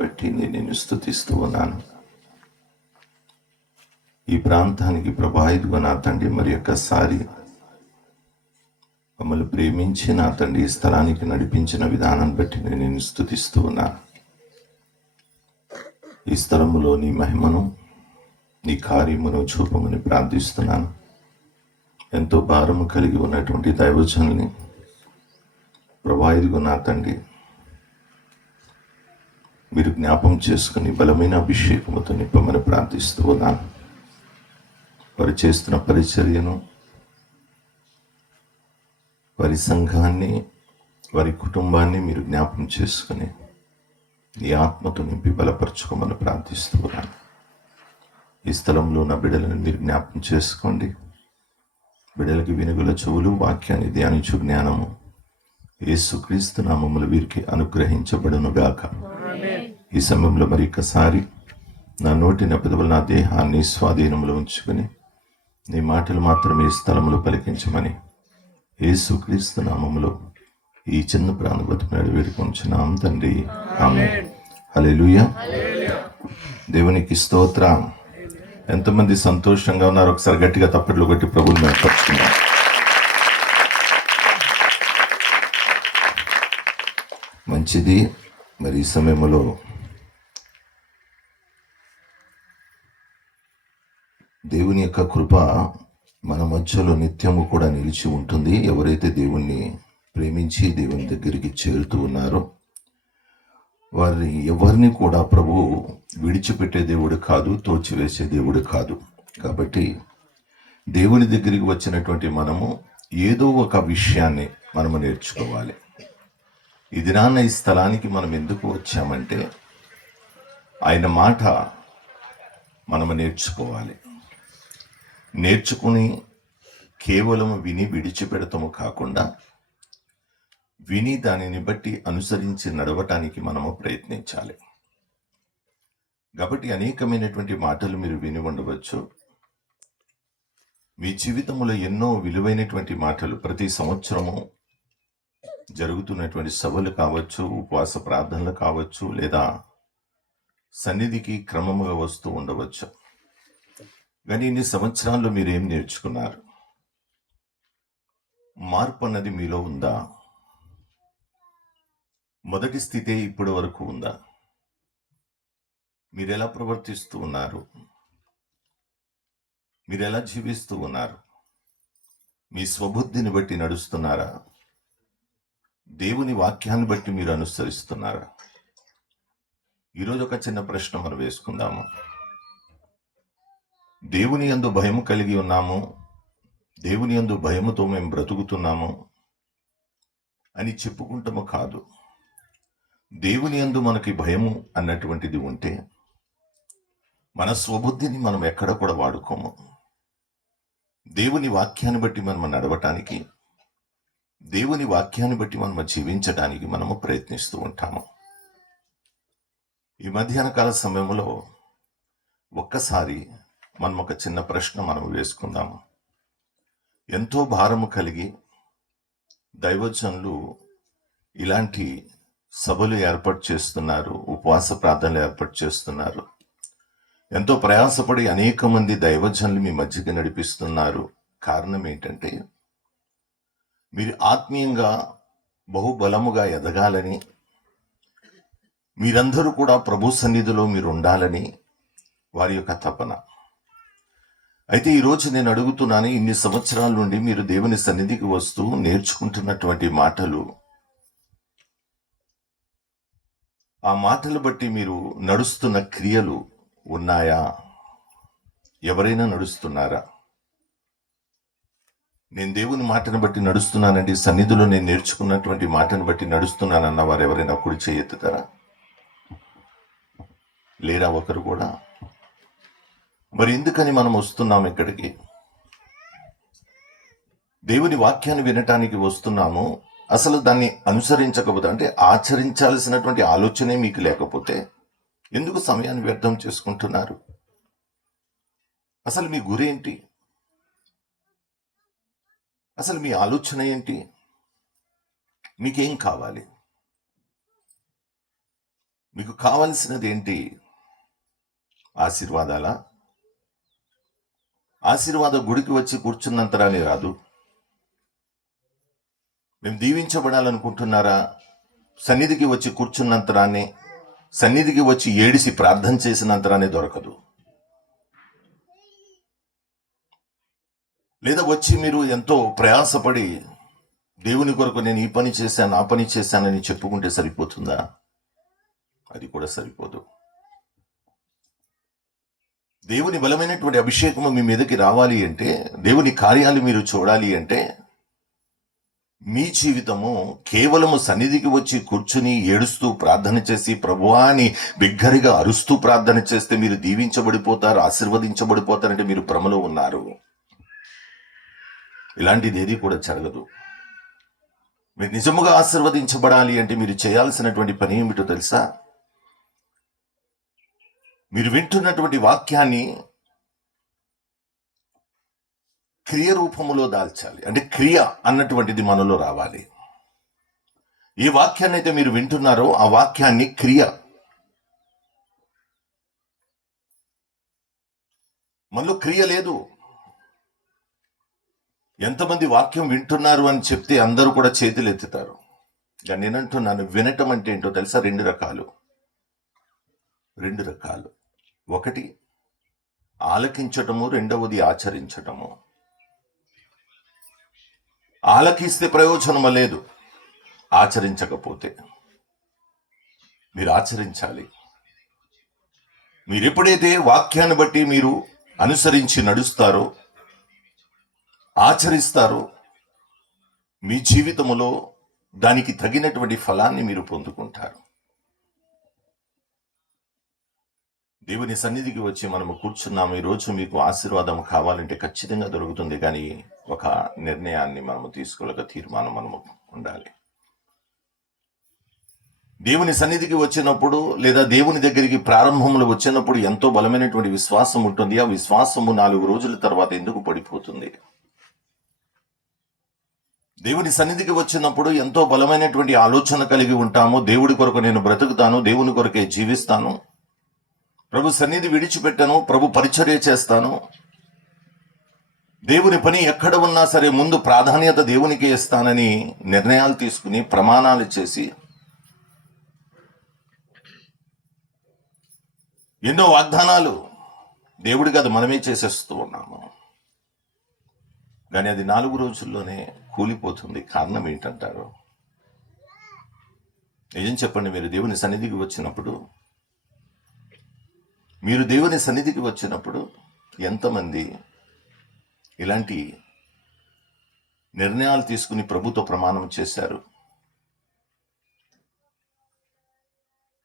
బట్టి నేను నిన్ను స్తుతిస్తూ ఉన్నాను. ఈ ప్రాంతానికి ప్రభావితగా నా తండ్రి మరి ఒక్కసారి మమ్మల్ని ప్రేమించి నా తండ్రి ఈ స్థలానికి నడిపించిన విధానం బట్టి నేను నిన్ను స్తుతిస్తూ ఉన్నాను. ఈ స్థలములో నీ మహిమను నీ కార్యమును చూపమని ప్రార్థిస్తున్నాను. ఎంతో భారము కలిగి ఉన్నటువంటి దైవజనుల్ని ప్రభావితగా నా తండ్రి మీరు జ్ఞాపం చేసుకుని బలమైన అభిషేకముతో నింపమని ప్రార్థిస్తూ ఉన్నాను. వారు చేస్తున్న పరిచర్యను, వారి సంఘాన్ని, వారి కుటుంబాన్ని మీరు జ్ఞాపం చేసుకుని నీ ఆత్మతో నింపి బలపరచుకోమని ప్రార్థిస్తూ ఉన్నాను. ఈ స్థలంలో నా బిడ్డలను మీరు జ్ఞాపం చేసుకోండి. బిడ్డలకి వినుగుల చెవులు, వాక్యాన్ని ధ్యానించు జ్ఞానము యేసుక్రీస్తు నామములు వీరికి అనుగ్రహించబడును గాక. ఈ సమయంలో మరి ఒక్కసారి నా నోటిన పెదవులు నా దేహాన్ని స్వాధీనంలో ఉంచుకొని నీ మాటలు మాత్రమే ఈ స్థలములో పలికించమని యేసుక్రీస్తు నామములో ఈ చిన్న ప్రాణబతుకున్నాడు వేడుకొంచున్నాం తండ్రి, ఆమేన్. హల్లెలూయా. దేవునికి స్తోత్రం. ఎంతమంది సంతోషంగా ఉన్నారు? ఒకసారి గట్టిగా తప్పట్లు కొట్టి ప్రభువుని మెచ్చుకుందాం. మంచిది. మరి ఈ సమయంలో దేవుని యొక్క కృప మన మధ్యలో నిత్యము కూడా నిలిచి ఉంటుంది. ఎవరైతే దేవుణ్ణి ప్రేమించి దేవుని దగ్గరికి చేరుతూ ఉన్నారో వారిని ఎవరిని కూడా ప్రభు విడిచిపెట్టే దేవుడు కాదు, తోచివేసే దేవుడు కాదు. కాబట్టి దేవుని దగ్గరికి వచ్చినటువంటి మనము ఏదో ఒక విషయాన్ని మనము నేర్చుకోవాలి. ఈ దినాన్న ఈ స్థలానికి మనం ఎందుకు వచ్చామంటే ఆయన మాట మనము నేర్చుకోవాలి. నేర్చుకుని కేవలం విని విడిచిపెడతాము కాకుండా విని దానిని బట్టి అనుసరించి నడవటానికి మనము ప్రయత్నించాలి. కాబట్టి అనేకమైనటువంటి మాటలు మీరు విని ఉండవచ్చు. మీ జీవితంలో ఎన్నో విలువైనటువంటి మాటలు ప్రతి సంవత్సరము జరుగుతున్నటువంటి సభలు కావచ్చు, ఉపవాస ప్రార్థనలు కావచ్చు, లేదా సన్నిధికి క్రమముగా వస్తూ ఉండవచ్చు. కానీ ఇన్ని సంవత్సరాల్లో మీరు ఏం నేర్చుకున్నారు? మార్పు అన్నది మీలో ఉందా? మొదటి స్థితే ఇప్పటి వరకు ఉందా? మీరు ఎలా ప్రవర్తిస్తూ ఉన్నారు? మీరు ఎలా జీవిస్తూ ఉన్నారు? మీ స్వబుద్ధిని బట్టి నడుస్తున్నారా? దేవుని వాక్యాన్ని బట్టి మీరు అనుసరిస్తున్నారా? ఈరోజు ఒక చిన్న ప్రశ్న మనం వేసుకుందాము. దేవుని యందు భయము కలిగి ఉన్నాము, దేవుని యందు భయముతో మేము బ్రతుకుతున్నాము అని చెప్పుకుంటాము కాదు. దేవుని యందు మనకి భయము అన్నటువంటిది ఉంటే మన స్వబుద్ధిని మనం ఎక్కడ కూడా వాడుకోము. దేవుని వాక్యాన్ని బట్టి మనం నడవటానికి, దేవుని వాక్యాన్ని బట్టి మనం జీవించడానికి మనము ప్రయత్నిస్తూ ఉంటాము. ఈ మధ్యాహ్న కాల సమయంలో ఒక్కసారి మనం ఒక చిన్న ప్రశ్న మనం వేసుకుందాము. ఎంతో భారము కలిగి దైవజనులు ఇలాంటి సభలు ఏర్పాటు చేస్తున్నారు, ఉపవాస ప్రార్థనలు ఏర్పాటు చేస్తున్నారు. ఎంతో ప్రయాసపడి అనేక మంది దైవజనులు మీ మధ్యకి నడిపిస్తున్నారు. కారణం ఏంటంటే మీరు ఆత్మీయంగా బహుబలముగా ఎదగాలని, మీరందరూ కూడా ప్రభు సన్నిధిలో మీరు ఉండాలని వారి యొక్క తపన. అయితే ఈరోజు నేను అడుగుతున్నాను, ఇన్ని సంవత్సరాల నుండి మీరు దేవుని సన్నిధికి వస్తూ నేర్చుకుంటున్నటువంటి మాటలు, ఆ మాటలు బట్టి మీరు నడుస్తున్న క్రియలు ఉన్నాయా? ఎవరైనా నడుస్తున్నారా? నేను దేవుని మాటను బట్టి నడుస్తున్నానండి, సన్నిధిలో నేను నేర్చుకున్నటువంటి మాటను బట్టి నడుస్తున్నానన్న వారు ఎవరైనా కుడి చేయెత్తుతారా? లేరా ఒకరు కూడా? మరి ఎందుకని మనం వస్తున్నాం ఇక్కడికి? దేవుని వాక్యాన్ని వినటానికి వస్తున్నాము. అసలు దాన్ని అనుసరించకపోతే, అంటే ఆచరించాల్సినటువంటి ఆలోచనే మీకు లేకపోతే ఎందుకు సమయాన్ని వ్యర్థం చేసుకుంటున్నారు? అసలు మీ గురేంటి? అసలు మీ ఆలోచన ఏంటి? మీకేం కావాలి? మీకు కావలసినది ఏంటి? ఆశీర్వాదాలా? ఆశీర్వాద గుడికి వచ్చి కూర్చున్నంతరానే రాదు. మేము దీవించబడాలనుకుంటున్నారా? సన్నిధికి వచ్చి కూర్చున్నంతరానే, సన్నిధికి వచ్చి ఏడిసి ప్రార్థన చేసినంతరానే దొరకదు. లేదా వచ్చి మీరు ఎంతో ప్రయాసపడి దేవుని కొరకు నేను ఈ పని చేశాను, ఆ పని చేశానని చెప్పుకుంటే సరిపోతుందా? అది కూడా సరిపోదు. దేవుని బలమైనటువంటి అభిషేకము మీ మీదకి రావాలి అంటే, దేవుని కార్యాలు మీరు చూడాలి అంటే, మీ జీవితము కేవలము సన్నిధికి వచ్చి కూర్చుని ఏడుస్తూ ప్రార్థన చేసి ప్రభువా అని బిగ్గరగా అరుస్తూ ప్రార్థన చేస్తే మీరు దీవించబడిపోతారు, ఆశీర్వదించబడిపోతారంటే మీరు భ్రమలో ఉన్నారు. ఇలాంటిది ఏది కూడా జరగదు. మీరు నిజముగా ఆశీర్వదించబడాలి అంటే మీరు చేయాల్సినటువంటి పని ఏమిటో తెలుసా? మీరు వింటున్నటువంటి వాక్యాన్ని క్రియ రూపములో దాల్చాలి. అంటే క్రియ అన్నటువంటిది మనలో రావాలి. ఏ వాక్యాన్ని అయితే మీరు వింటున్నారో ఆ వాక్యాన్ని క్రియ, మనలో క్రియ లేదు. ఎంతమంది వాక్యం వింటున్నారు అని చెప్తే అందరూ కూడా చేతులు ఎత్తుతారు. నేనంటున్నాను, వినటం అంటే ఏంటో తెలుసా? రెండు రకాలు. ఒకటి ఆలకించటము, రెండవది ఆచరించటము. ఆలకిస్తే ప్రయోజనం లేదు, ఆచరించకపోతే. మీరు ఆచరించాలి. మీరు ఎప్పుడైతే వాక్యాన్ని బట్టి మీరు అనుసరించి నడుస్తారో, ఆచరిస్తారో, మీ జీవితంలో దానికి తగినటువంటి ఫలాన్ని మీరు పొందుకుంటారు. దేవుని సన్నిధికి వచ్చి మనము కూర్చున్నాము. ఈరోజు మీకు ఆశీర్వాదం కావాలంటే ఖచ్చితంగా దొరుకుతుంది, కానీ ఒక నిర్ణయాన్ని మనము తీసుకోలేక తీర్మానం మనము ఉండాలి. దేవుని సన్నిధికి వచ్చినప్పుడు లేదా దేవుని దగ్గరికి ప్రారంభంలో వచ్చినప్పుడు ఎంతో బలమైనటువంటి విశ్వాసం ఉంటుంది. ఆ విశ్వాసము 4 రోజుల తర్వాత ఎందుకు పడిపోతుంది? దేవుని సన్నిధికి వచ్చినప్పుడు ఎంతో బలమైనటువంటి ఆలోచన కలిగి ఉంటాము. దేవుడి కొరకు నేను బ్రతుకుతాను, దేవుని కొరకే జీవిస్తాను, ప్రభు సన్నిధి విడిచిపెట్టాను, ప్రభు పరిచర్య చేస్తాను, దేవుని పని ఎక్కడ ఉన్నా సరే ముందు ప్రాధాన్యత దేవునికి ఇస్తానని నిర్ణయాలు తీసుకుని ప్రమాణాలు చేసి ఎన్నో వాగ్దానాలు దేవుడికి అది మనమే చేసేస్తూ ఉన్నాము. కానీ అది 4 రోజుల్లోనే కూలిపోతుంది. కారణం ఏంటంటారు? నిజం చెప్పండి. మీరు దేవుని సన్నిధికి వచ్చినప్పుడు ఎంతమంది ఇలాంటి నిర్ణయాలు తీసుకుని ప్రభుతో ప్రమాణం చేశారు?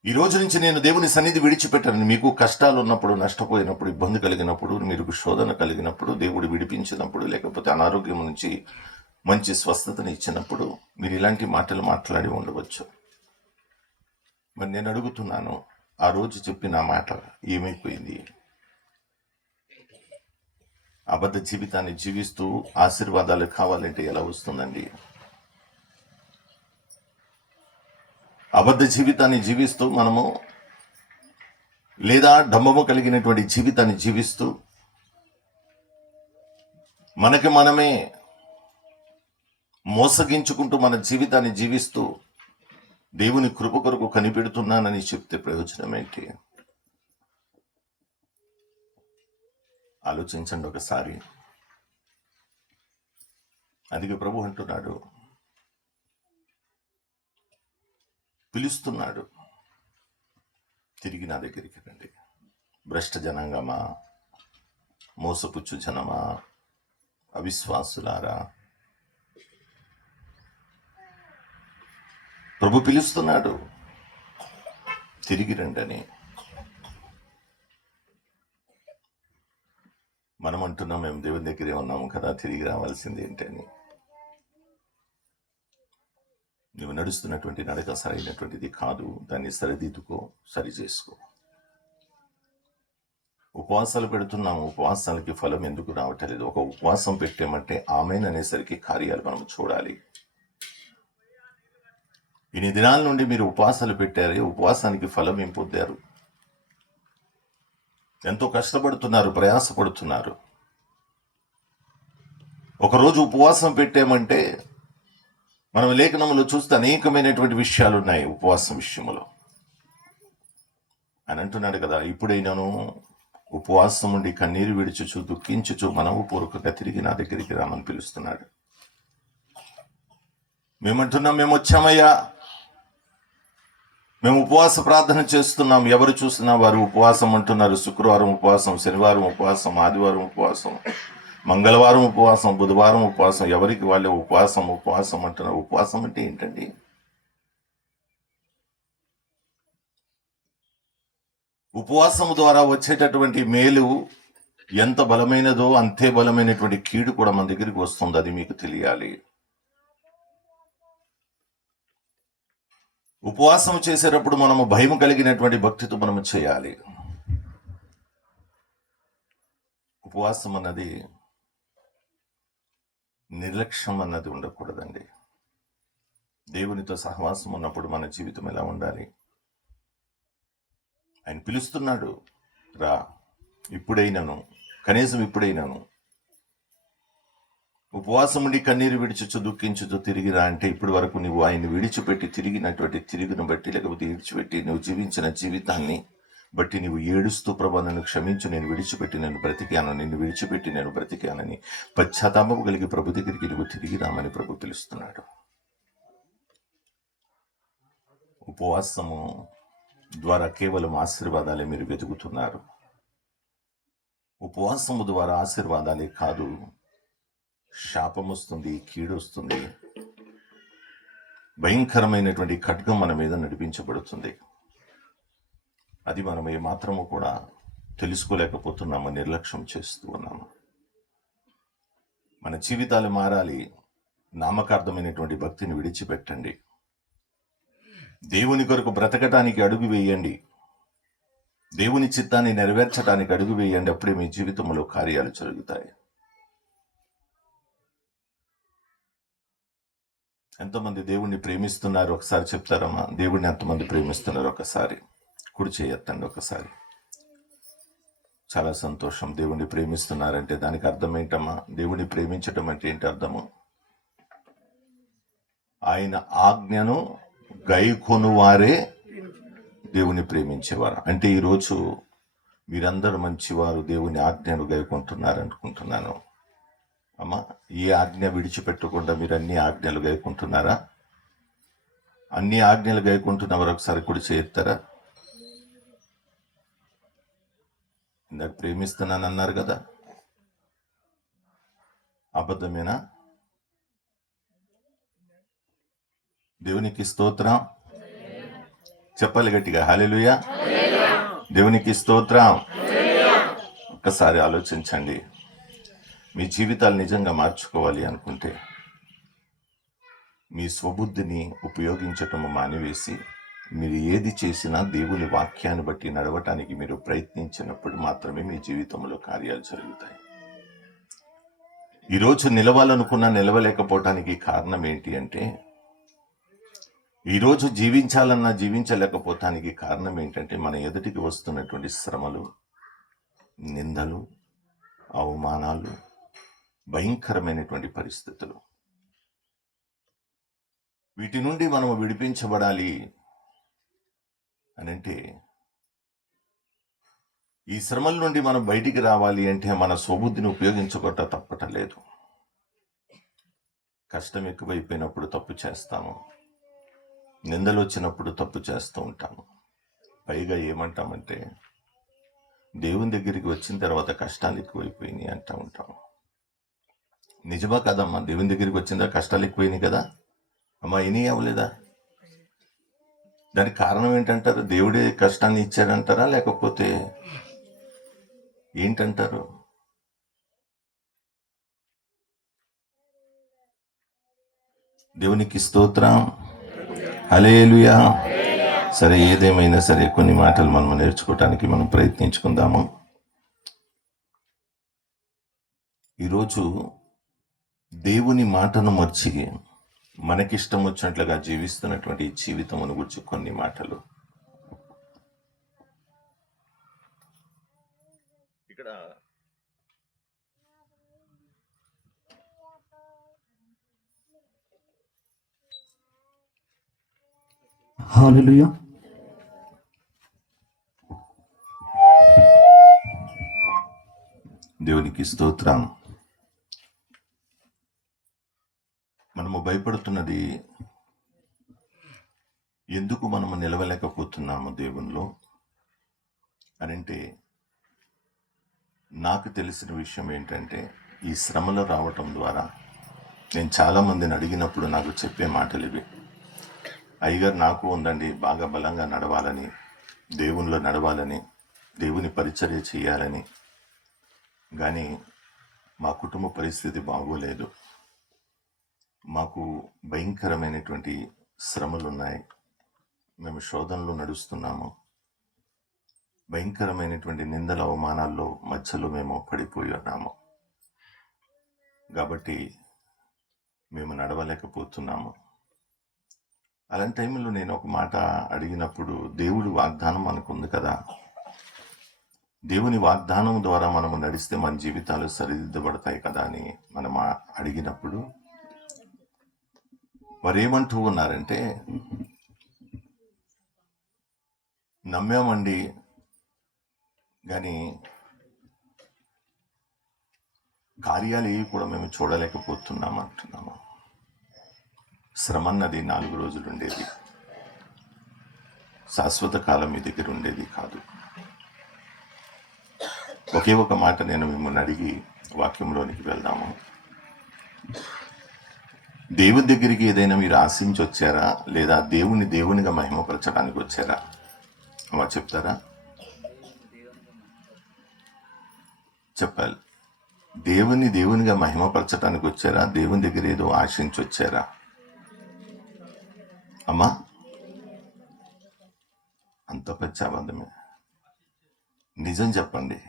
ఈ రోజు నుంచి నేను దేవుని సన్నిధి విడిచిపెట్టాను. మీకు కష్టాలు ఉన్నప్పుడు, నష్టపోయినప్పుడు, ఇబ్బంది కలిగినప్పుడు, మీకు శోధన కలిగినప్పుడు, దేవుడు విడిపించినప్పుడు, లేకపోతే అనారోగ్యం నుంచి మంచి స్వస్థతని ఇచ్చినప్పుడు మీరు ఇలాంటి మాటలు మాట్లాడి ఉండవచ్చు. మరి నేను అడుగుతున్నాను, ఆ రోజు చెప్పిన మాట ఏమైపోయింది? అబద్ధ జీవితాన్ని జీవిస్తూ ఆశీర్వాదాలు కావాలంటే ఎలా వస్తుందండి? అబద్ధ జీవితాన్ని జీవిస్తూ మనము, లేదా డంబము కలిగినటువంటి జీవితాన్ని జీవిస్తూ మనకి మనమే మోసగించుకుంటూ మన జీవితాన్ని జీవిస్తూ దేవుని కృప కొరకు కనిపెడుతున్నానని చెప్తే ప్రయోజనం ఏంటి? ఆలోచించండి ఒకసారి. అందుకే ప్రభు అంటున్నాడు, పిలుస్తున్నాడు, తిరిగి నా దగ్గరికి రండి. భ్రష్ట జనాంగమా, మోసపుచ్చు జనమా, అవిశ్వాసులారా, ప్రభు పిలుస్తున్నాడు, తిరిగి రండని. మనం అంటున్నాం, మేము దేవుని దగ్గరే ఉన్నాము కదా, తిరిగి రావాల్సింది ఏంటని. నువ్వు నడుస్తున్నటువంటి నడక సరైనటువంటిది కాదు. దాన్ని సరిదిద్దుకో, సరి చేసుకో. ఉపవాసాలు పెడుతున్నాము, ఉపవాసాలకి ఫలం ఎందుకు రావట్లేదు? ఒక ఉపవాసం పెట్టామంటే ఆమెన్ అనేసరికి కార్యాలు మనం చూడాలి. ఇన్ని దినాల నుండి మీరు ఉపవాసాలు పెట్టారు, ఉపవాసానికి ఫలం ఏం పొందారు? ఎంతో కష్టపడుతున్నారు, ప్రయాసపడుతున్నారు. ఒకరోజు ఉపవాసం పెట్టామంటే మనం లేఖనంలో చూస్తే అనేకమైనటువంటి విషయాలు ఉన్నాయి ఉపవాసం విషయంలో. అని అంటున్నాడు కదా, ఇప్పుడైనాను ఉపవాసం ఉండి కన్నీరు విడుచుచు దుఃఖించుచు మనవుపూర్వకంగా తిరిగి నా దగ్గరికి రామని పిలుస్తున్నాడు. మేమంటున్నాం, మేము వచ్చామయ్యా, మేము ఉపవాస ప్రార్థన చేస్తున్నాం. ఎవరు చూసినా వారు ఉపవాసం అంటున్నారు. శుక్రవారం ఉపవాసం, శనివారం ఉపవాసం, ఆదివారం ఉపవాసం, మంగళవారం ఉపవాసం, బుధవారం ఉపవాసం, ఎవరికి వాళ్ళే ఉపవాసం ఉపవాసం అంటున్నారు. ఉపవాసం అంటే ఏంటండి? ఉపవాసము ద్వారా వచ్చేటటువంటి మేలు ఎంత బలమైనదో అంతే బలమైనటువంటి కీడు కూడా మన దగ్గరికి వస్తుంది. అది మీకు తెలియాలి. ఉపవాసం చేసేటప్పుడు మనము భయం కలిగినటువంటి భక్తితో మనము చేయాలి. ఉపవాసం అన్నది నిర్లక్ష్యం అన్నది ఉండకూడదండి. దేవునితో సహవాసం ఉన్నప్పుడు మన జీవితం ఎలా ఉండాలి? ఆయన పిలుస్తున్నాడు, రా, ఇప్పుడైనాను, కనీసం ఇప్పుడైనాను ఉపవాసం ఉండి కన్నీరు విడిచుచు దుఃఖించుచు తిరిగి రా అంటే, ఇప్పటి వరకు నువ్వు ఆయన్ని విడిచిపెట్టి తిరిగినటువంటి తిరుగును బట్టి, లేకపోతే విడిచిపెట్టి నువ్వు జీవించిన జీవితాన్ని బట్టి నువ్వు ఏడుస్తూ, ప్రభా నన్ను క్షమించు, నేను విడిచిపెట్టి నేను బ్రతికాను, నిన్ను విడిచిపెట్టి నేను బ్రతికానని పశ్చాత్తాపము కలిగి ప్రభు దగ్గరికి నువ్వు తిరిగి రామని ప్రభు పిలుస్తున్నాడు. ఉపవాసము ద్వారా కేవలం ఆశీర్వాదాలే మీరు వెతుకుతున్నారు. ఉపవాసము ద్వారా ఆశీర్వాదాలే కాదు, శాపం వస్తుంది, కీడు వస్తుంది, భయంకరమైనటువంటి ఖడ్గం మన మీద నడిపించబడుతుంది. అది మనం ఏమాత్రము కూడా తెలుసుకోలేకపోతున్నాము, నిర్లక్ష్యం చేస్తూ ఉన్నాము. మన జీవితాలు మారాలి. నామకార్థమైనటువంటి భక్తిని విడిచిపెట్టండి. దేవుని కొరకు బ్రతకటానికి అడుగు వేయండి. దేవుని చిత్తాన్ని నెరవేర్చడానికి అడుగు వేయండి. అప్పుడే మీ జీవితంలో కార్యాలు జరుగుతాయి. ఎంతమంది దేవుణ్ణి ప్రేమిస్తున్నారు ఒకసారి చెప్తారమ్మా? దేవుడిని ఎంతమంది ప్రేమిస్తున్నారు ఒకసారి కుడి చేయొత్తండి. ఒకసారి. చాలా సంతోషం. దేవుణ్ణి ప్రేమిస్తున్నారంటే దానికి అర్థం ఏంటమ్మా? దేవుణ్ణి ప్రేమించటం అంటే ఏంటి అర్థము? ఆయన ఆజ్ఞను గైకొను వారే దేవుని ప్రేమించేవారు. అంటే ఈరోజు మీరందరూ మంచివారు, దేవుని ఆజ్ఞను గైకొంటున్నారు అనుకుంటున్నాను. అమ్మా, ఈ ఆజ్ఞ విడిచిపెట్టకుండా మీరు అన్ని ఆజ్ఞలు గైకుంటున్నారా? అన్ని ఆజ్ఞలు గైకుంటున్నవారు ఒకసారి కుడి చేస్తారా? ఇందాక ప్రేమిస్తున్నాను అన్నారు కదా, అబద్ధమేనా? దేవునికి స్తోత్రం చెప్పాలి గట్టిగా. హల్లెలూయా. దేవునికి స్తోత్రం. ఒక్కసారి ఆలోచించండి. మీ జీవితాలు నిజంగా మార్చుకోవాలి అనుకుంటే మీ స్వబుద్ధిని ఉపయోగించటము మానివేసి మీరు ఏది చేసినా దేవుని వాక్యాన్ని బట్టి నడవటానికి మీరు ప్రయత్నించినప్పుడు మాత్రమే మీ జీవితంలో కార్యాలు జరుగుతాయి. ఈరోజు నిలవాలనుకున్నా నిలవలేకపోవటానికి కారణం ఏంటి అంటే, ఈరోజు జీవించాలన్నా జీవించలేకపోవటానికి కారణం ఏంటంటే, మన ఎదుటికి వస్తున్నటువంటి శ్రమలు, నిందలు, అవమానాలు, భయంకరమైనటువంటి పరిస్థితులు. వీటి నుండి మనము విడిపించబడాలి అనంటే, ఈ శ్రమల నుండి మనం బయటికి రావాలి అంటే మన స్వబుద్ధిని ఉపయోగించుకోవటం తప్పటలేదు. కష్టం ఎక్కువైపోయినప్పుడు తప్పు చేస్తాము, నిందలు వచ్చినప్పుడు తప్పు చేస్తూ ఉంటాము. పైగా ఏమంటామంటే, దేవుని దగ్గరికి వచ్చిన తర్వాత కష్టాలు ఎక్కువైపోయినాయి అంటూ ఉంటాము. నిజమా కదమ్మా? దేవుని దగ్గరికి వచ్చిందా కష్టాలు ఎక్కువైనాయి కదా అమ్మా? ఇని అవ్వలేదా? దానికి కారణం ఏంటంటారు? దేవుడే కష్టాన్ని ఇచ్చాడంటారా, లేకపోతే ఏంటంటారు? దేవునికి స్తోత్రం. హల్లెలూయా. సరే, ఏదేమైనా సరే కొన్ని మాటలు మనం నేర్చుకోవటానికి మనం ప్రయత్నించుకుందాము. ఈరోజు దేవుని మాటను మర్చి మనకిష్టం వచ్చినట్లుగా జీవిస్తున్నటువంటి ఈ జీవితమును గురించి కొన్ని మాటలు. ఇక్కడ హల్లెలూయా. దేవునికి స్తోత్రం. మనము భయపడుతున్నది ఎందుకు మనము నిలవలేకపోతున్నాము దేవునిలో అని అంటే, నాకు తెలిసిన విషయం ఏంటంటే, ఈ శ్రమలు రావటం ద్వారా నేను చాలామందిని అడిగినప్పుడు నాకు చెప్పే మాటలు ఇవి. అయ్యగారు, నాకు ఉందండి బాగా బలంగా నడవాలని, దేవునిలో నడవాలని, దేవుని పరిచర్య చేయాలని, కానీ మా కుటుంబ పరిస్థితి బాగోలేదు, మాకు భయంకరమైనటువంటి శ్రమలు ఉన్నాయి, మేము శోధనలో నడుస్తున్నాము, భయంకరమైనటువంటి నిందల అవమానాల్లో మధ్యలో మేము పడిపోయి ఉన్నాము, కాబట్టి మేము నడవలేకపోతున్నాము. అలాంటి టైంలో నేను ఒక మాట అడిగినప్పుడు, దేవుడి వాగ్దానం మనకుంది కదా, దేవుని వాగ్దానం ద్వారా మనము నడిస్తే మన జీవితాలు సరిదిద్దబడతాయి కదా అని మనం అడిగినప్పుడు వారేమంటూ ఉన్నారంటే, నమ్మామండి కానీ కార్యాలు ఏవి కూడా మేము చూడలేకపోతున్నాం అంటున్నాము. శ్రమ అన్నది 4 రోజులు ఉండేది, శాశ్వత కాలం మీ దగ్గర ఉండేది కాదు. ఒకే ఒక మాట నేను మిమ్మల్ని అడిగి వాక్యంలోనికి వెళ్దాము. దేవుని దగ్గరికి ఏదైనా మీరు ఆశించి వచ్చారా, లేదా దేవుని దేవునిగా మహిమపరచడానికి వచ్చారా? అమ్మా చెప్తారా? చెప్పాలి. దేవుని దేవునిగా మహిమపరచడానికి వచ్చారా, దేవుని దగ్గర ఏదో ఆశించి వచ్చారా? అమ్మా, అంత పచ్చాబంధమే. నిజం చెప్పండి.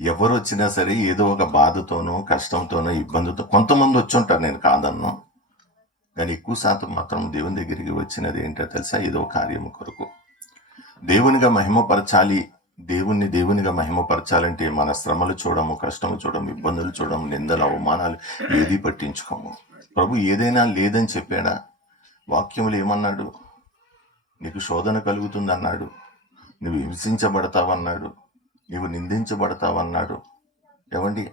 ఎవరు వచ్చినా సరే ఏదో ఒక బాధతోనో, కష్టంతోనో, ఇబ్బందితో కొంతమంది వచ్చి ఉంటారు, నేను కాదన్ను, కానీ ఎక్కువ శాతం మాత్రం దేవుని దగ్గరికి వచ్చినది ఏంటో తెలుసా? ఏదో కార్యము కొరకు దేవునిగా మహిమపరచాలి. దేవుణ్ణి దేవునిగా మహిమపరచాలంటే మన శ్రమలు చూడము, కష్టము చూడము, ఇబ్బందులు చూడము, నిందలు అవమానాలు ఏది పట్టించుకోము. ప్రభు ఏదైనా లేదని చెప్పాడా? వాక్యములు ఏమన్నాడు? నీకు శోధన కలుగుతుందన్నాడు, నువ్వు హింసించబడతావన్నాడు, నీవు నిందించబడతావన్నాడు. ఏమండి,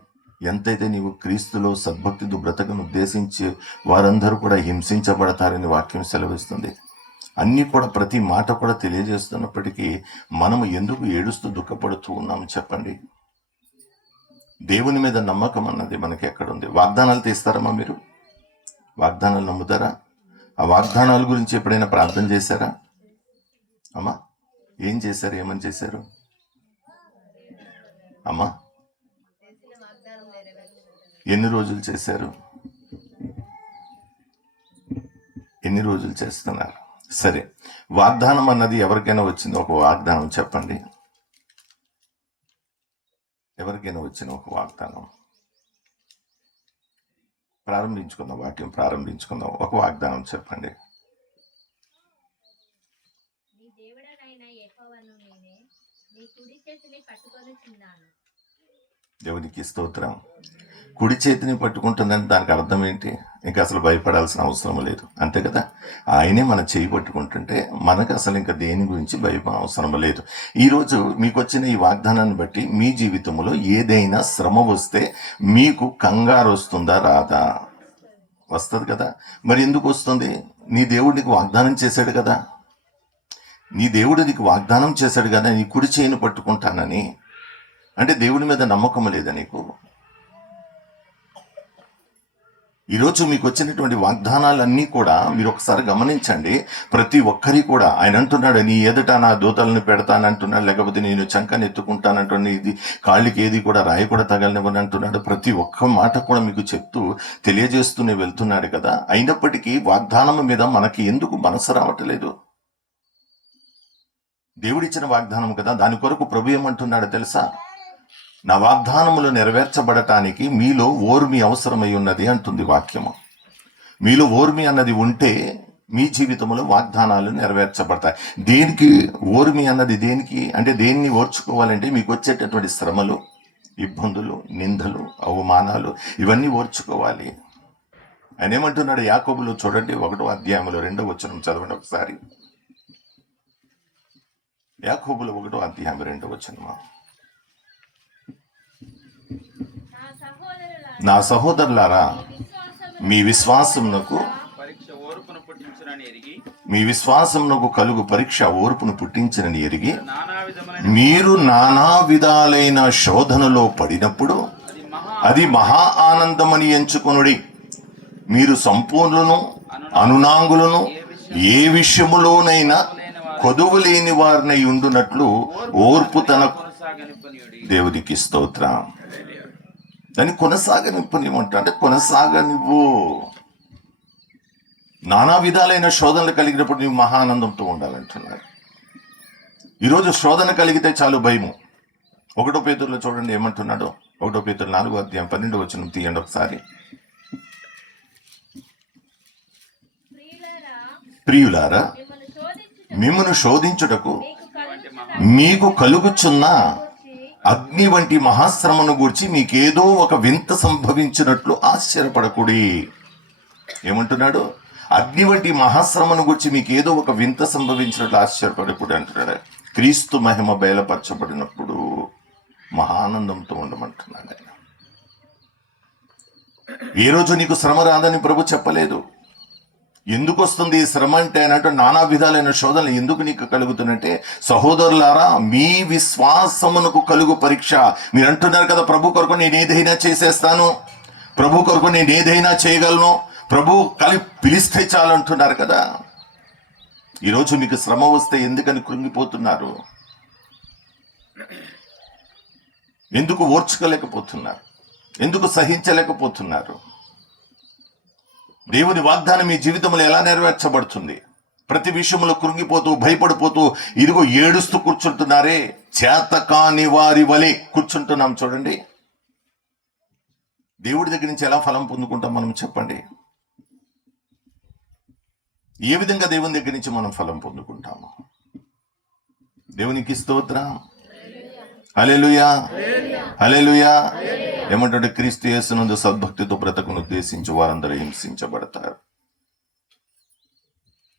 ఎంతైతే నీవు క్రీస్తులో సద్భక్తితో బ్రతకను ఉద్దేశించి వారందరూ కూడా హింసించబడతారని వాక్యం సెలవిస్తుంది. అన్నీ కూడా ప్రతి మాట కూడా తెలియజేస్తున్నప్పటికీ మనము ఎందుకు ఏడుస్తూ దుఃఖపడుతూ ఉన్నాము చెప్పండి? దేవుని మీద నమ్మకం అన్నది మనకి ఎక్కడుంది? వాగ్దానాలు తీస్తారమ్మా మీరు? వాగ్దానాలు నమ్ముతారా? ఆ వాగ్దానాల గురించి ఎప్పుడైనా ప్రార్థన చేశారా? అమ్మా ఏం చేశారు? ఏమని చేశారు అమ్మా? ఎన్ని రోజులు చేశారు? ఎన్ని రోజులు చేస్తున్నారు? సరే, వాగ్దానం అన్నది ఎవరికైనా వచ్చింది? ఒక వాగ్దానం చెప్పండి. ఎవరికైనా వచ్చిన ఒక వాగ్దానం ప్రారంభించుకుందాం, వాక్యం ప్రారంభించుకుందాం. ఒక వాగ్దానం చెప్పండి. దేవునికి స్తోత్రం. కుడి చేతిని పట్టుకుంటుందని దానికి అర్థం ఏంటి? ఇంకా అసలు భయపడాల్సిన అవసరం లేదు, అంతే కదా? ఆయనే మన చేయి పట్టుకుంటుంటే మనకు అసలు ఇంకా దేని గురించి భయపడ అవసరం లేదు. ఈరోజు మీకు వచ్చిన ఈ వాగ్దానాన్ని బట్టి మీ జీవితంలో ఏదైనా శ్రమ వస్తే మీకు కంగారు వస్తుందా? రాదా? వస్తుంది కదా. మరి ఎందుకు వస్తుంది? నీ దేవుడు నీకు వాగ్దానం చేశాడు కదా, నీ దేవుడు నీకు వాగ్దానం చేశాడు కదా, నీ కుడి చేయిని పట్టుకుంటానని. అంటే దేవుడి మీద నమ్మకం లేదా నీకు? ఈరోజు మీకు వచ్చినటువంటి వాగ్దానాలన్నీ కూడా మీరు ఒకసారి గమనించండి. ప్రతి ఒక్కరి కూడా ఆయన అంటున్నాడు, నీ ఎదుట నా దూతలను పెడతానంటున్నాడు, లేకపోతే నేను చంకని ఎత్తుకుంటానంటున్నాడు, ఇది కాళ్ళకి ఏది కూడా రాయి కూడా తగలనివ్వని అంటున్నాడు. ప్రతి ఒక్క మాట కూడా మీకు చెప్తూ తెలియజేస్తూనే వెళ్తున్నాడు కదా. అయినప్పటికీ వాగ్దానం మీద మనకి ఎందుకు మనసు రావట్లేదు? దేవుడిచ్చిన వాగ్దానం కదా, దాని కొరకు ప్రభు ఏమంటున్నాడు తెలుసా? నా వాగ్దానములు నెరవేర్చబడటానికి మీలో ఓర్మి అవసరమై ఉన్నది అంటుంది వాక్యము. మీలో ఓర్మి అన్నది ఉంటే మీ జీవితంలో వాగ్దానాలు నెరవేర్చబడతాయి. దేనికి ఓర్మి అన్నది? దేనికి అంటే దేన్ని ఓర్చుకోవాలంటే మీకు వచ్చేటటువంటి శ్రమలు, ఇబ్బందులు, నిందలు, అవమానాలు ఇవన్నీ ఓర్చుకోవాలి. ఆయన ఏమంటున్నాడు యాకోబులో చూడండి, 1వ అధ్యాయంలో 2వ వచనం చదవండి ఒకసారి. యాకోబులో 1వ అధ్యాయం 2వ వచనమా. నా సహోదరులారా, మీ విశ్వాసమునకు కలుగు పరీక్ష ఓర్పును పుట్టించినని ఎరిగి మీరు నానా విధాలైన శోధనలో పడినప్పుడు అది మహా ఆనందమని ఎంచుకొనుడి. మీరు సంపూర్ణులను అనునాంగులను ఏ విషయములోనైనా కొదువు లేని వారినై ఉండునట్లు ఓర్పు తన దేవునికి స్తోత్రం. దాన్ని కొనసాగనివ్వనివ్వంట, అంటే కొనసాగనివ్వు. నానా విధాలైన శోధనలు కలిగినప్పుడు నీవు మహానందంతో ఉండాలంటున్నారు. ఈరోజు శోధన కలిగితే చాలు భయము. 1 పేతురులో చూడండి ఏమంటున్నాడు. 1 పేతురు 4వ అధ్యాయం 12వ వచనం తీయండి ఒకసారి. ప్రియులారా, మిమ్మును శోధించుటకు మీకు కలుగుచున్న అగ్ని వంటి మహాశ్రమను గూర్చి మీకేదో ఒక వింత సంభవించినట్లు ఆశ్చర్యపడకుడి. ఏమంటున్నాడు? అగ్ని వంటి మహాశ్రమను గురించి మీకు ఏదో ఒక వింత సంభవించినట్లు ఆశ్చర్యపడకుడి అంటున్నాడు. క్రీస్తు మహిమ బయలుపరచబడినప్పుడు మహానందంతో ఉండమంటున్నాడు ఆయన. ఏ రోజు నీకు శ్రమ రాదని ప్రభు చెప్పలేదు. ఎందుకు వస్తుంది ఈ శ్రమ అంటే అన్నట్టు నానా విధాలైన శోధనలు ఎందుకు నీకు కలుగుతున్నట్టే, సహోదరులారా మీ విశ్వాసమునకు కలుగు పరీక్ష. మీరు అంటున్నారు కదా, ప్రభు కొరకు నేను ఏదైనా చేసేస్తాను, ప్రభు కొరకు నేను ఏదైనా చేయగలను, ప్రభు పిలిస్తే చాలు అంటున్నారు కదా. ఈరోజు మీకు శ్రమ వస్తే ఎందుకని కృంగిపోతున్నారు? ఎందుకు ఓర్చుకోలేకపోతున్నారు? ఎందుకు సహించలేకపోతున్నారు? దేవుని వాగ్దానం మీ జీవితంలో ఎలా నెరవేర్చబడుతుంది? ప్రతి విషయంలో కృంగిపోతూ భయపడిపోతూ ఇదిగో ఏడుస్తూ కూర్చుంటున్నారే, చేతకాని వారి వలె కూర్చుంటున్నాం చూడండి. దేవుడి దగ్గర నుంచి ఎలా ఫలం పొందుకుంటాం మనం చెప్పండి? ఏ విధంగా దేవుని దగ్గర నుంచి మనం ఫలం పొందుకుంటాము? దేవునికి స్తోత్రం. హల్లెలూయా, హల్లెలూయా. ఏమంటే క్రీస్తు యేసునందు సద్భక్తితో బ్రతకును ఉద్దేశించి వారందరూ హింసించబడతారు.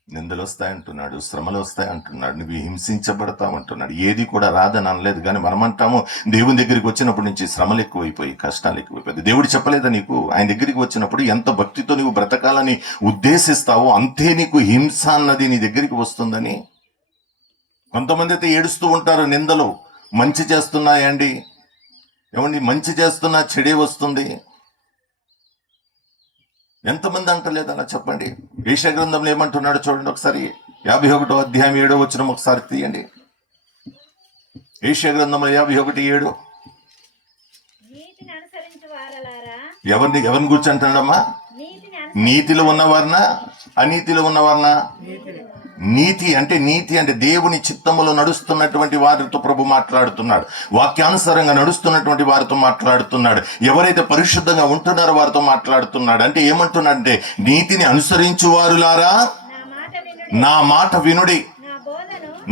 నిందలు వస్తాయంటున్నాడు, శ్రమలు వస్తాయంటున్నాడు, నువ్వు హింసించబడతావంటున్నాడు. ఏది కూడా రాదని అనలేదు. కానీ మనం అంటాము దేవుని దగ్గరికి వచ్చినప్పటి నుంచి శ్రమలు ఎక్కువైపోయి, కష్టాలు ఎక్కువైపోయి. దేవుడు చెప్పలేదా నీకు? ఆయన దగ్గరికి వచ్చినప్పుడు ఎంత భక్తితో నువ్వు బ్రతకాలని ఉద్దేశిస్తావో అంతే నీకు హింస అన్నది నీ దగ్గరికి వస్తుందని. కొంతమంది అయితే ఏడుస్తూ ఉంటారు నిందలు. మంచి చేస్తున్నాయండి, ఏమండి మంచి చేస్తున్నా చెడే వస్తుంది. ఎంతమంది అంటలేదు అలా చెప్పండి? యెషయా గ్రంథంలో ఏమంటున్నాడు చూడండి ఒకసారి. 51వ అధ్యాయం 7వ వచనం ఒకసారి తీయండి. యెషయా గ్రంథంలో 51:7. ఎవరిని గురించి అంటున్నాడమ్మా? నీతిలో ఉన్నవారినా అనీతిలో ఉన్నవారినా? నీతి అంటే దేవుని చిత్తములో నడుస్తున్నటువంటి వారితో ప్రభు మాట్లాడుతున్నాడు. వాక్యానుసారంగా నడుస్తున్నటువంటి వారితో మాట్లాడుతున్నాడు. ఎవరైతే పరిశుద్ధంగా ఉంటున్నారో వారితో మాట్లాడుతున్నాడు. అంటే ఏమంటున్నాడంటే, నీతిని అనుసరించు వారులారా నా మాట వినుడి,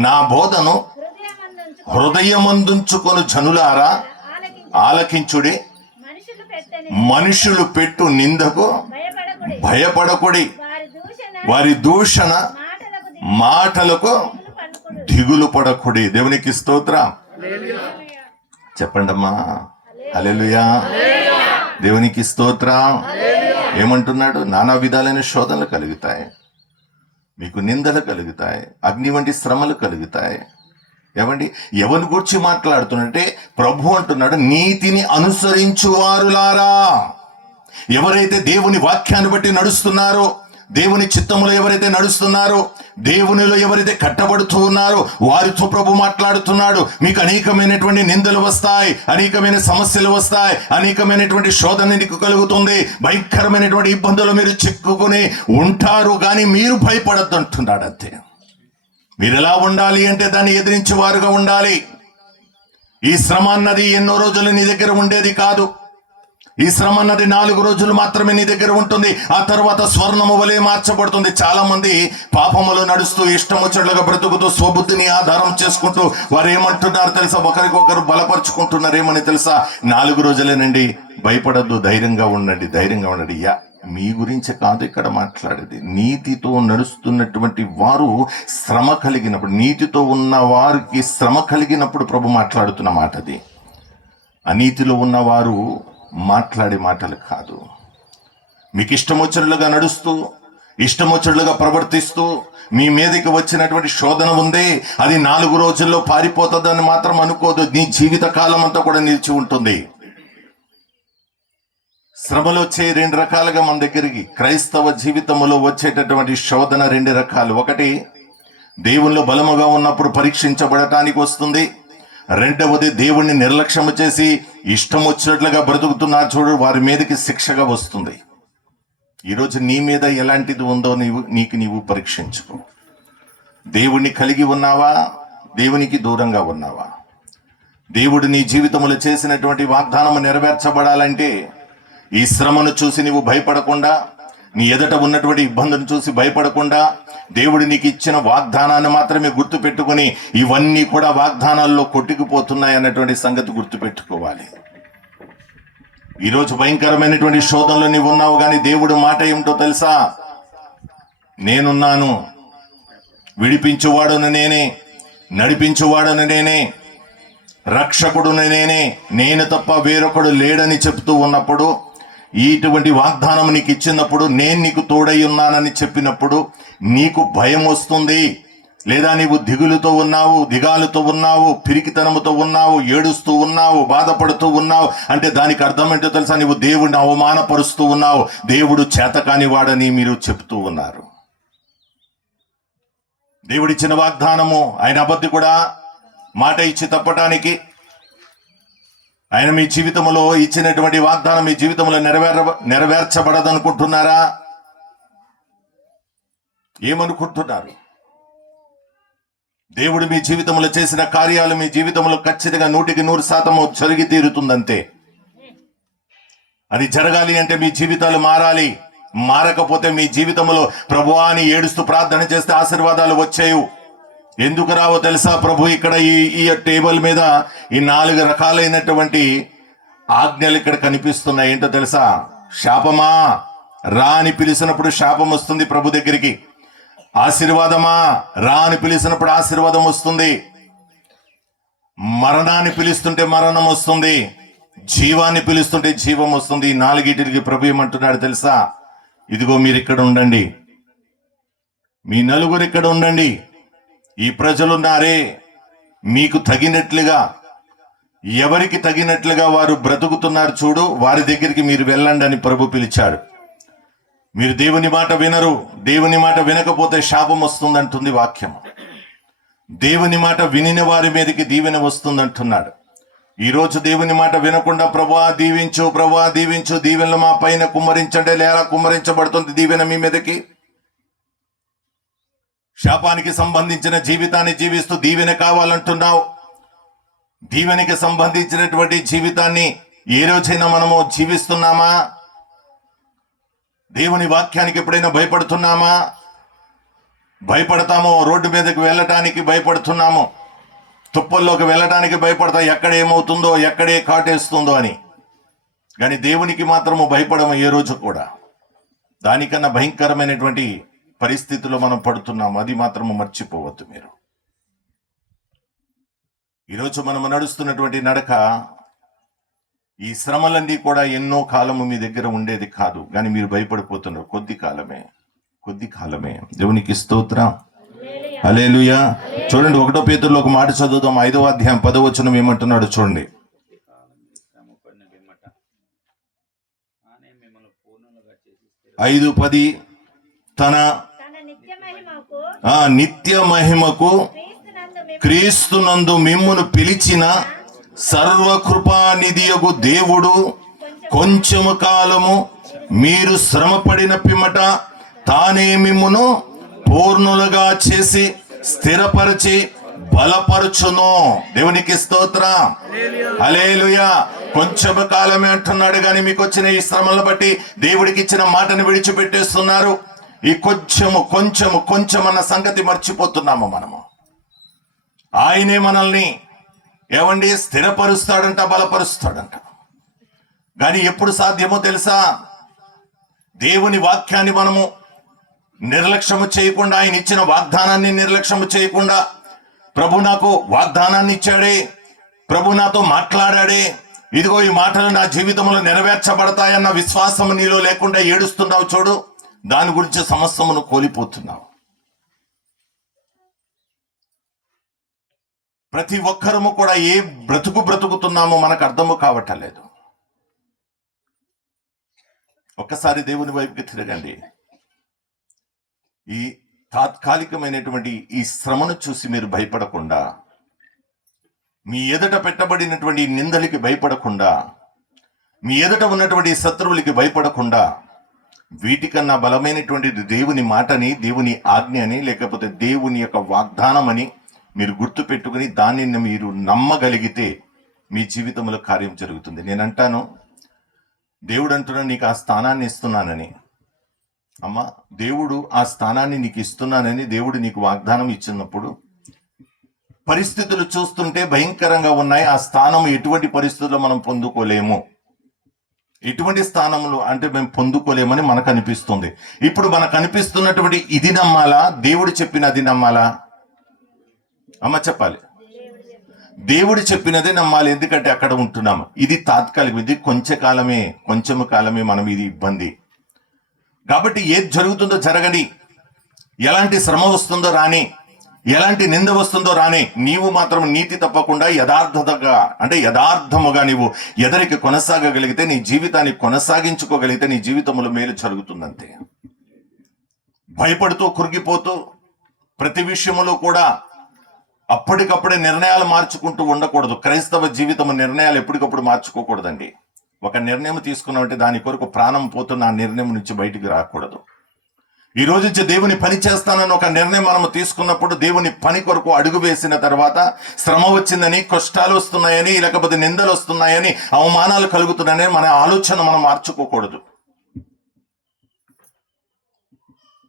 నా బోధను హృదయమందుంచుకొను జనులారా ఆలకించుడి. మనుషులు పెట్టు నిందకు భయపడకుడి, వారి దూషణ మాటలకు దిగులు పడకుడి. దేవునికి స్తోత్రం. చెప్పండమ్మా హల్లెలూయా. దేవునికి స్తోత్రం. ఏమంటున్నాడు? నానా విధాలైన శోధనలు కలుగుతాయి, మీకు నిందలు కలుగుతాయి, అగ్ని వంటి శ్రమలు కలుగుతాయి. ఏమండి ఎవరిని గురించి మాట్లాడుతున్నట్టే ప్రభు అంటున్నాడు, నీతిని అనుసరించువారులారా. ఎవరైతే దేవుని వాక్యాన్ని బట్టి నడుస్తున్నారో, దేవుని చిత్తములో ఎవరైతే నడుస్తున్నారో, దేవునిలో ఎవరైతే కట్టబడుతూ ఉన్నారో వారితో ప్రభు మాట్లాడుతున్నాడు. మీకు అనేకమైనటువంటి నిందలు వస్తాయి, అనేకమైన సమస్యలు వస్తాయి, అనేకమైనటువంటి శోధన నీకు కలుగుతుంది, భయంకరమైనటువంటి ఇబ్బందులు మీరు చిక్కుకుని ఉంటారు. కానీ మీరు భయపడద్దు అంటున్నాడు. అంతే. మీరు ఎలా ఉండాలి అంటే దాన్ని ఎదిరించే వారుగా ఉండాలి. ఈ శ్రమ అన్నది ఎన్నో రోజులు నీ దగ్గర ఉండేది కాదు. ఈ శ్రమ అన్నది 4 రోజులు మాత్రమే నీ దగ్గర ఉంటుంది. ఆ తర్వాత స్వర్ణము వలె మార్చబడుతుంది. చాలా మంది పాపములో నడుస్తూ ఇష్టం వచ్చినట్లుగా బ్రతుకుతూ స్వబుద్ధిని ఆధారం చేసుకుంటూ వారు ఏమంటున్నారు తెలుసా? ఒకరికొకరు బలపరుచుకుంటున్నారు. ఏమని తెలుసా? 4 రోజులేనండి, భయపడద్దు, ధైర్యంగా ఉండండి. మీ గురించి కాదు ఇక్కడ మాట్లాడేది. నీతితో నడుస్తున్నటువంటి వారు శ్రమ కలిగినప్పుడు, నీతితో ఉన్న వారికి శ్రమ కలిగినప్పుడు ప్రభు మాట్లాడుతున్న మాట అది. అనీతిలో ఉన్నవారు మాట్లాడే మాటలు కాదు. మీకు ఇష్టం వచ్చినట్లుగా నడుస్తూ, ఇష్టం వచ్చినట్లుగా ప్రవర్తిస్తూ మీ మీదకి వచ్చినటువంటి శోధన ఉందే, అది 4 రోజుల్లో పారిపోతుందని మాత్రం అనుకోదు. నీ జీవిత కాలం అంతా కూడా నిలిచి ఉంటుంది. శ్రమలు వచ్చే 2 రకాలుగా మన దగ్గరికి క్రైస్తవ జీవితంలో వచ్చేటటువంటి శోధన 2 రకాలు. ఒకటి దేవునిలో బలముగా ఉన్నప్పుడు పరీక్షించబడటానికి వస్తుంది. రెండవది దేవుణ్ణి నిర్లక్ష్యం చేసి ఇష్టం వచ్చినట్లుగా బ్రతుకుతున్నారు చూడు, వారి మీదకి శిక్షగా వస్తుంది. ఈరోజు నీ మీద ఎలాంటిది ఉందో నీవు పరీక్షించుకో. దేవుణ్ణి కలిగి ఉన్నావా? దేవునికి దూరంగా ఉన్నావా? దేవుడు నీ జీవితంలో చేసినటువంటి వాగ్దానము నెరవేర్చబడాలంటే ఈ శ్రమను చూసి నీవు భయపడకుండా, నీ ఎదుట ఉన్నటువంటి ఇబ్బందులను చూసి భయపడకుండా, దేవుడు నీకు ఇచ్చిన వాగ్దానాన్ని మాత్రమే గుర్తు పెట్టుకుని, ఇవన్నీ కూడా వాగ్దానాల్లో కొట్టుకుపోతున్నాయి అన్నటువంటి సంగతి గుర్తుపెట్టుకోవాలి. ఈరోజు భయంకరమైనటువంటి శోధనలో నీవు ఉన్నావు, కానీ దేవుడు మాట ఏమిటో తెలుసా? నేనున్నాను, విడిపించువాడును నేనే, నడిపించువాడును నేనే, రక్షకుడును నేనే, నేను తప్ప వేరొకడు లేడని చెప్తూ ఉన్నప్పుడు, ఇటువంటి వాగ్దానం నీకు ఇచ్చినప్పుడు, నేను నీకు తోడై ఉన్నానని చెప్పినప్పుడు నీకు భయం వస్తుంది. లేదా నీవు దిగులుతో ఉన్నావు, దిగాలుతో ఉన్నావు, పిరికితనముతో ఉన్నావు, ఏడుస్తూ ఉన్నావు, బాధపడుతూ ఉన్నావు అంటే దానికి అర్థం ఏంటో తెలుసా? నీవు దేవుడిని అవమానపరుస్తూ ఉన్నావు, దేవుడు చేతకాని వాడని మీరు చెప్తూ ఉన్నారు. దేవుడిచ్చిన వాగ్దానము, ఆయన అబద్ధి కూడా మాట ఇచ్చి తప్పటానికి, ఆయన మీ జీవితంలో ఇచ్చినటువంటి వాగ్దానం మీ జీవితంలో నెరవేర్చబడదనుకుంటున్నారా? ఏమనుకుంటున్నారు? దేవుడు మీ జీవితంలో చేసిన కార్యాలు మీ జీవితంలో ఖచ్చితంగా 100% జరిగి తీరుతుందంతే. అది జరగాలి అంటే మీ జీవితాలు మారాలి. మారకపోతే మీ జీవితంలో ప్రభువా అని ఏడుస్తూ ప్రార్థన చేస్తే ఆశీర్వాదాలు వచ్చేయు. ఎందుకు రావో తెలుసా? ప్రభు ఇక్కడ ఈ టేబుల్ మీద ఈ 4 రకాలైనటువంటి ఆజ్ఞలు ఇక్కడ కనిపిస్తున్నాయి. ఏంటో తెలుసా? శాపమా, రా అని పిలిచినప్పుడు శాపం వస్తుంది ప్రభు దగ్గరికి. ఆశీర్వాదమా, రా అని పిలిచినప్పుడు ఆశీర్వాదం వస్తుంది. మరణాన్ని పిలుస్తుంటే మరణం వస్తుంది, జీవాన్ని పిలుస్తుంటే జీవం వస్తుంది. 4 ప్రభు ఏమంటున్నాడు తెలుసా? ఇదిగో మీరు ఇక్కడ ఉండండి, మీ నలుగురు ఇక్కడ ఉండండి, ఈ ప్రజలున్నారే మీకు తగినట్లుగా, ఎవరికి తగినట్లుగా వారు బ్రతుకుతున్నారు చూడు, వారి దగ్గరికి మీరు వెళ్ళండి అని ప్రభు పిలిచాడు. మీరు దేవుని మాట వినరు, దేవుని మాట వినకపోతే శాపం వస్తుందంటుంది వాక్యం. దేవుని మాట వినిన వారి మీదకి దీవెన వస్తుందంటున్నాడు. ఈరోజు దేవుని మాట వినకుండా ప్రభువా దీవించు, ప్రభువా దీవించు, దీవెనలు మా పైన కుమ్మరించండి, లేదా కుమ్మరించబడుతుంది దీవెన మీ మీదకి. శాపానికి సంబంధించిన జీవితాన్ని జీవిస్తూ దీవెన కావాలంటున్నావు. దీవెనకి సంబంధించినటువంటి జీవితాన్ని ఏ రోజైనా మనము జీవిస్తున్నామా? దేవుని వాక్యానికి ఎప్పుడైనా భయపడుతున్నామా? భయపడతాము. రోడ్డు మీదకి వెళ్ళటానికి భయపడుతున్నాము, తుప్పల్లోకి వెళ్ళటానికి భయపడతాం, ఎక్కడ ఏమవుతుందో, ఎక్కడే కాటేస్తుందో అని. కానీ దేవునికి మాత్రము భయపడము ఏ రోజు కూడా. దానికన్నా భయంకరమైనటువంటి పరిస్థితుల్లో మనం పడుతున్నాము, అది మాత్రము మర్చిపోవద్దు మీరు. ఈరోజు మనము నడుస్తున్నటువంటి నడక, ఈ శ్రమలన్నీ కూడా ఎన్నో కాలము మీ దగ్గర ఉండేది కాదు, కానీ మీరు భయపడిపోతున్నారు. కొద్ది కాలమే. దేవునికి స్తోత్రం, హల్లెలూయా. చూడండి, 1 పేతురులో ఒక మాట చదువుదాం. 5వ అధ్యాయం 10వ వచనం ఏమంటున్నాడు చూడండి. 5:10 తన నిత్య మహిమకు క్రీస్తునందు మిమ్మును పిలిచిన సర్వకృపానిధియగు దేవుడు కొంచెము కాలము మీరు శ్రమపడిన పిమ్మట తానే మిమ్మును పూర్ణులుగా చేసి స్థిరపరిచి బలపరుచును. దేవునికి స్తోత్రం. హల్లెలూయా. కొంచెము కాలమే అంటున్నాడు కానీ మీకు వచ్చిన ఈ శ్రమలను బట్టి దేవుడికి ఇచ్చిన మాటను విడిచిపెట్టేస్తున్నారు. ఈ కొంచెం అన్న సంగతి మర్చిపోతున్నాము మనము. ఆయనే మనల్ని ఏమండి స్థిరపరుస్తాడంట, బలపరుస్తాడంట. కానీ ఎప్పుడు సాధ్యమో తెలుసా? దేవుని వాక్యాన్ని మనము నిర్లక్ష్యము చేయకుండా, ఆయన ఇచ్చిన వాగ్దానాన్ని నిర్లక్ష్యము చేయకుండా, ప్రభు నాకు వాగ్దానాన్ని ఇచ్చాడే, ప్రభు నాతో మాట్లాడాడే, ఇదిగో ఈ మాటలు నా జీవితంలో నెరవేర్చబడతాయన్న విశ్వాసము నీలో లేకుండా ఏడుస్తున్నావు చూడు, దాని గురించి సమస్తమును కోల్పోతున్నావు. ప్రతి ఒక్కరము కూడా ఏ బ్రతుకుతున్నామో మనకు అర్థము కావట్లేదు. ఒక్కసారి దేవుని వైపుకి తిరగండి. ఈ తాత్కాలికమైనటువంటి ఈ శ్రమను చూసి మీరు భయపడకుండా, మీ ఎదుట పెట్టబడినటువంటి నిందలకి భయపడకుండా, మీ ఎదుట ఉన్నటువంటి శత్రువులకి భయపడకుండా, వీటికన్నా బలమైనటువంటి దేవుని మాటని, దేవుని ఆజ్ఞని, లేకపోతే దేవుని యొక్క వాగ్దానం అని మీరు గుర్తు పెట్టుకుని దానిని మీరు నమ్మగలిగితే మీ జీవితంలో కార్యం జరుగుతుంది. నేనంటాను, దేవుడు అంటున్నా నీకు ఆ స్థానాన్ని ఇస్తున్నానని. అమ్మ, దేవుడు ఆ స్థానాన్ని నీకు ఇస్తున్నానని దేవుడు నీకు వాగ్దానం ఇచ్చినప్పుడు పరిస్థితులు చూస్తుంటే భయంకరంగా ఉన్నాయి. ఆ స్థానం ఎటువంటి పరిస్థితుల్లో మనం పొందుకోలేము. ఎటువంటి స్థానములు అంటే మేము పొందుకోలేమని మనకు అనిపిస్తుంది. ఇప్పుడు మనకు అనిపిస్తున్నటువంటి ఇది నమ్మాలా, దేవుడు చెప్పినది నమ్మాలా? అమ్మ చెప్పాలి. దేవుడు చెప్పినదే నమ్మాలి. ఎందుకంటే అక్కడ ఉంటున్నాము. ఇది తాత్కాలికం, ఇది కొంచెము కాలమే మనం ఇది ఇబ్బంది. కాబట్టి ఏది జరుగుతుందో జరగని, ఎలాంటి శ్రమ వస్తుందో రాని, ఎలాంటి నింద వస్తుందో రాని, నీవు మాత్రం నీతి తప్పకుండా యథార్థముగా నీవు ఎదరికి కొనసాగగలిగితే, నీ జీవితాన్ని కొనసాగించుకోగలిగితే నీ జీవితంలో మేలు జరుగుతుందంతే. భయపడుతూ కురిగిపోతూ ప్రతి విషయంలో కూడా అప్పటికప్పుడే నిర్ణయాలు మార్చుకుంటూ ఉండకూడదు. క్రైస్తవ జీవితం నిర్ణయాలు ఎప్పటికప్పుడు మార్చుకోకూడదండి. ఒక నిర్ణయం తీసుకున్నామంటే దాని కొరకు ప్రాణం పోతున్న ఆ నిర్ణయం నుంచి బయటికి రాకూడదు. ఈ రోజు నుంచి దేవుని పని చేస్తానని ఒక నిర్ణయం మనము తీసుకున్నప్పుడు, దేవుని పని కొరకు అడుగు వేసిన తర్వాత శ్రమ వచ్చిందని, కష్టాలు వస్తున్నాయని, లేకపోతే నిందలు వస్తున్నాయని, అవమానాలు కలుగుతున్నాయని మన ఆలోచన మనం మార్చుకోకూడదు.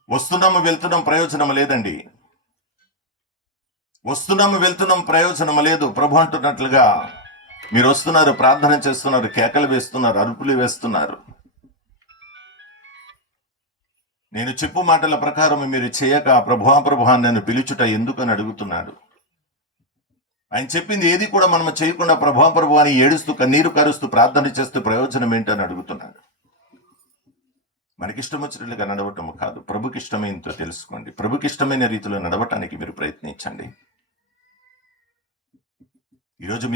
వస్తున్నాము వెళ్తున్నాం ప్రయోజనం లేదండి. వస్తున్నాము వెళ్తున్నాం ప్రయోజనం లేదు. ప్రభు అంటున్నట్లుగా మీరు వస్తున్నారు, ప్రార్థన చేస్తున్నారు, కేకలు వేస్తున్నారు, అరుపులు వేస్తున్నారు. నేను చెప్పు మాటల ప్రకారం మీరు చేయక ప్రభువా నన్ను పిలుచుట ఎందుకని అడుగుతున్నాడు. ఆయన చెప్పింది ఏది కూడా మనం చేయకుండా ప్రభువా అని ఏడుస్తూ కన్నీరు కరుస్తూ ప్రార్థన చేస్తూ ప్రయోజనం ఏంటని అడుగుతున్నాడు. మనకిష్టం వచ్చినట్లుగా నడవటము కాదు, ప్రభుకి ఇష్టమైనతో తెలుసుకోండి. ప్రభుకి ఇష్టమైన రీతిలో నడవటానికి మీరు ప్రయత్నించండి. ఈరోజు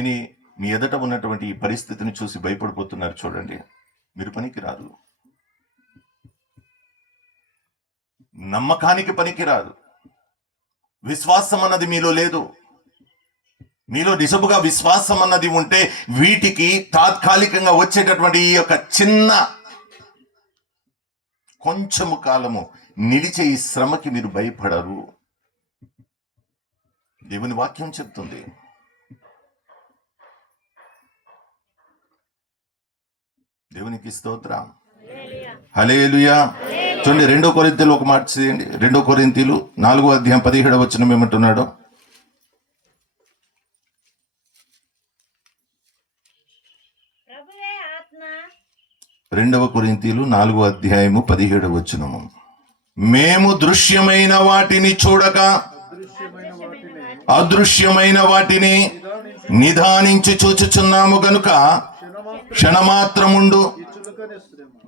మీ ఎదుట ఉన్నటువంటి ఈ పరిస్థితిని చూసి భయపడిపోతున్నారు చూడండి. మీరు పనికిరాదు, నమ్మకానికి పనికిరాదు. విశ్వాసం అన్నది మీలో లేదు. మీలో నిజముగా విశ్వాసం అన్నది ఉంటే వీటికి తాత్కాలికంగా వచ్చేటటువంటి ఈ యొక్క కొంచెము కాలము నిలిచే ఈ శ్రమకి మీరు భయపడరు. దేవుని వాక్యం చెప్తుంది. దేవునికి స్తోత్రం. హల్లెలూయా. చూడండి, 2 కొరింథీయులు ఒక మాట చేయండి. 2 కొరింథీయులు 4:17 ఏమంటున్నాడు? 2 కొరింథీయులు 4:17 మేము దృశ్యమైన వాటిని చూడక అదృశ్యమైన వాటిని నిదానించి చూచుచున్నాము గనుక క్షణమాత్రముండు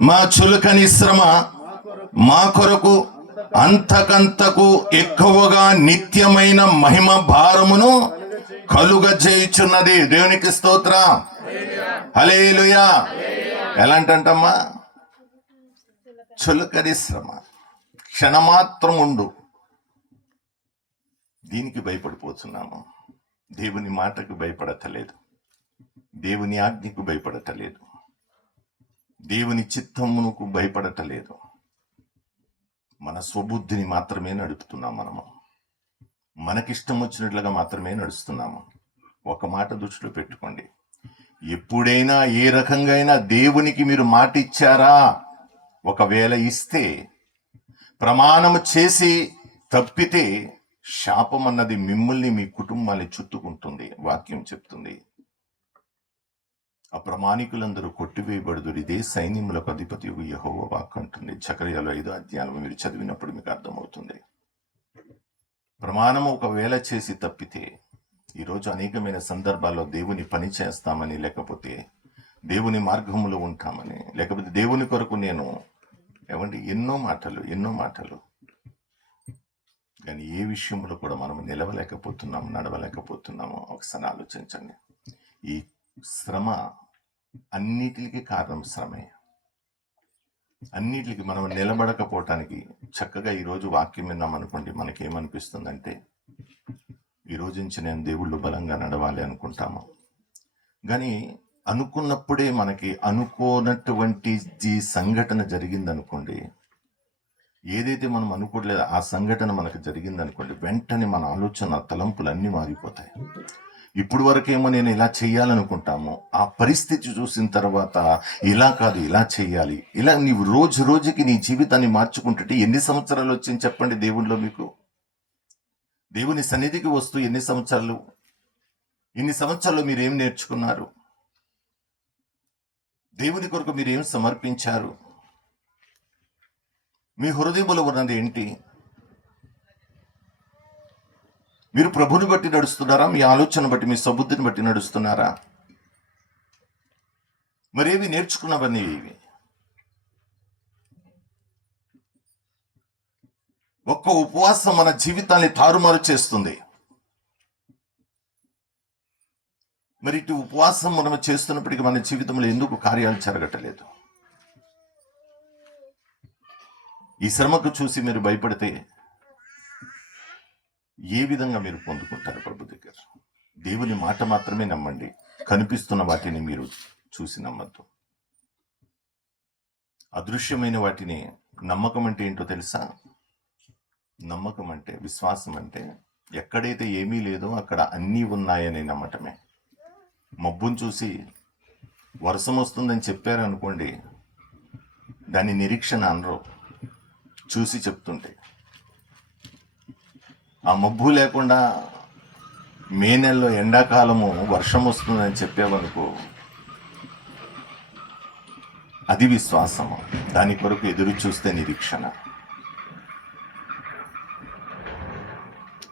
మా చులకని శ్రమ మా కొరకు అంతకంతకు ఎక్కువగా నిత్యమైన మహిమ భారమును కలుగజేయుచున్నది. దేవునికి స్తోత్రం. హల్లెలూయా. ఎలాంటమ్మా? చులకని శ్రమ, క్షణమాత్రం ఉండు. దీనికి భయపడిపోతున్నాము. దేవుని మాటకు భయపడతలేదు, దేవుని ఆజ్ఞకు భయపడతలేదు, దేవుని చిత్తమునకు భయపడటలేదు. మన స్వబుద్ధిని మాత్రమే నడుపుతున్నాం మనము. మనకిష్టం వచ్చినట్లుగా మాత్రమే నడుస్తున్నాము. ఒక మాట దృష్టిలో పెట్టుకోండి, ఎప్పుడైనా ఏ రకంగా దేవునికి మీరు మాట ఇచ్చారా? ఒకవేళ ఇస్తే, ప్రమాణము చేసి తప్పితే శాపం అన్నది మిమ్మల్ని మీ కుటుంబాన్ని చుట్టుకుంటుంది. వాక్యం చెప్తుంది, అప్రమాణికులందరూ కొట్టివేయబడుదురు, ఇదే సైన్యములకు అధిపతి యెహోవా వాక్కు అంటుంది. జకర్యాలో 5వ అధ్యాయంలో మీరు చదివినప్పుడు మీకు అర్థమవుతుంది. ప్రమాణము ఒకవేళ చేసి తప్పితే, ఈరోజు అనేకమైన సందర్భాల్లో దేవుని పని చేస్తామని, లేకపోతే దేవుని మార్గములో ఉంటామని, లేకపోతే దేవుని కొరకు నేను ఎన్నో మాటలు, కానీ ఏ విషయంలో కూడా మనం నిలవలేకపోతున్నాము, నడవలేకపోతున్నాము. ఒకసారి ఆలోచించండి. ఈ శ్రమ అన్నిటికీ కారణం శ్రమే. అన్నిటికి మనం నిలబడకపోవటానికి చక్కగా ఈరోజు వాక్యం విన్నామనుకోండి, మనకేమనిపిస్తుందంటే ఈ రోజు నుంచి నేను దేవుళ్ళు బలంగా నడవాలి అనుకుంటాము. కానీ అనుకున్నప్పుడే మనకి అనుకోనటువంటి సంఘటన జరిగిందనుకోండి, ఏదైతే మనం అనుకోవట్లేదు ఆ సంఘటన మనకు జరిగిందనుకోండి, వెంటనే మన ఆలోచన తలంపులు అన్నీ మారిపోతాయి. ఇప్పుడు వరకేమో నేను ఇలా చేయాలనుకుంటాము, ఆ పరిస్థితి చూసిన తర్వాత ఇలా కాదు ఇలా చేయాలి, ఇలా నీవు రోజు రోజుకి నీ జీవితాన్ని మార్చుకుంటుంటే ఎన్ని సంవత్సరాలు వచ్చింది చెప్పండి దేవుళ్ళో మీకు? దేవుని సన్నిధికి వస్తూ ఇన్ని సంవత్సరాలు మీరు ఏం నేర్చుకున్నారు? దేవుని కొరకు మీరు ఏం సమర్పించారు? మీ హృదయములో ఉన్నది ఏంటి? మీరు ప్రభుని బట్టి నడుస్తున్నారా? మీ ఆలోచన బట్టి, మీ సబుద్ధిని బట్టి నడుస్తున్నారా? మరేవి నేర్చుకున్నవన్నీ ఇవి. ఒక్క ఉపవాసం మన జీవితాన్ని తారుమారు చేస్తుంది. మరి ఇటు ఉపవాసం మనం చేస్తున్నప్పటికీ మన జీవితంలో ఎందుకు కార్యాలు జరగట్లేదు? ఈ శ్రమకు చూసి మీరు భయపడితే ఏ విధంగా మీరు పొందుకుంటారు ప్రభు దగ్గర? దేవుని మాట మాత్రమే నమ్మండి. కనిపిస్తున్న వాటిని మీరు చూసి నమ్మద్దు. అదృశ్యమైన వాటిని నమ్మకం అంటే ఏంటో తెలుసా? నమ్మకం అంటే, విశ్వాసం అంటే ఎక్కడైతే ఏమీ లేదో అక్కడ అన్నీ ఉన్నాయని నమ్మటమే. మబ్బును చూసి వర్షం వస్తుందని చెప్పారనుకోండి, దాని నిరీక్షణ అనరు, చూసి చెప్తుంటే. ఆ మబ్బు లేకుండా మే నెలలో ఎండాకాలము వర్షం వస్తుందని చెప్పావనుకో, అది విశ్వాసము. దాని కొరకు ఎదురు చూస్తే నిరీక్షణ.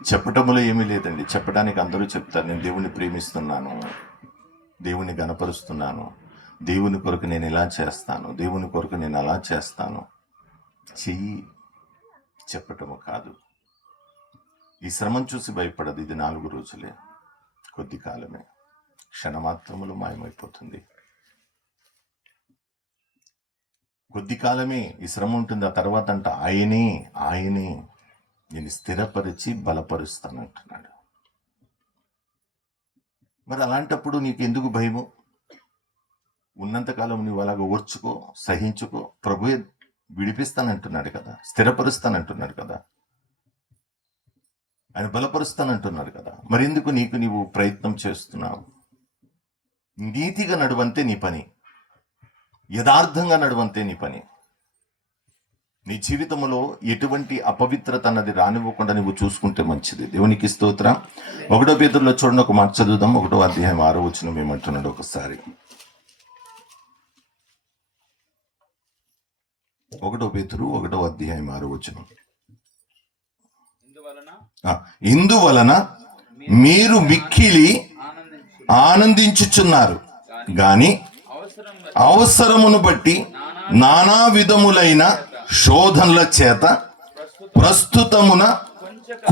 చెప్పటములో ఏమీ లేదండి. చెప్పడానికి అందరూ చెప్తారు, నేను దేవుణ్ణి ప్రేమిస్తున్నాను, దేవుణ్ణి గణపరుస్తున్నాను, దేవుని కొరకు నేను ఇలా చేస్తాను, దేవుని కొరకు నేను అలా చేస్తాను. చెయ్యి, చెప్పటము కాదు. ఈ శ్రమను చూసి భయపడదు. ఇది 4 రోజులే, కొద్ది కాలమే, క్షణమాత్రములు మాయమైపోతుంది. కొద్ది కాలమే ఈ శ్రమ ఉంటుంది. ఆ తర్వాత అంట ఆయనే నేను స్థిరపరిచి బలపరుస్తానంటున్నాడు. మరి అలాంటప్పుడు నీకు ఎందుకు భయము? ఉన్నంతకాలం నువ్వు అలాగ ఓర్చుకో, సహించుకో. ప్రభువే విడిపిస్తానంటున్నాడు కదా, స్థిరపరుస్తానంటున్నాడు కదా, ఆయన బలపరుస్తానంటున్నాడు కదా. మరెందుకు నీవు ప్రయత్నం చేస్తున్నావు? నీతిగా నడువంతే నీ పని, యథార్థంగా నడువంతే నీ పని. నీ జీవితంలో ఎటువంటి అపవిత్రత అన్నది రానివ్వకుండా నువ్వు చూసుకుంటే మంచిది. దేవునికి స్తోత్రం. 1 పేతురులో చూడండి, ఒక మాట చదువుదాం. 1వ అధ్యాయం 6వ వచనం ఏమంటున్నాడు ఒకసారి. 1 పేతురు 1వ అధ్యాయం 6వ వచనం. ఇందువలన మీరు మిక్కిలి ఆనందించుచున్నారు గాని అవసరమును బట్టి నానా విధములైన శోధనల చేత ప్రస్తుతమున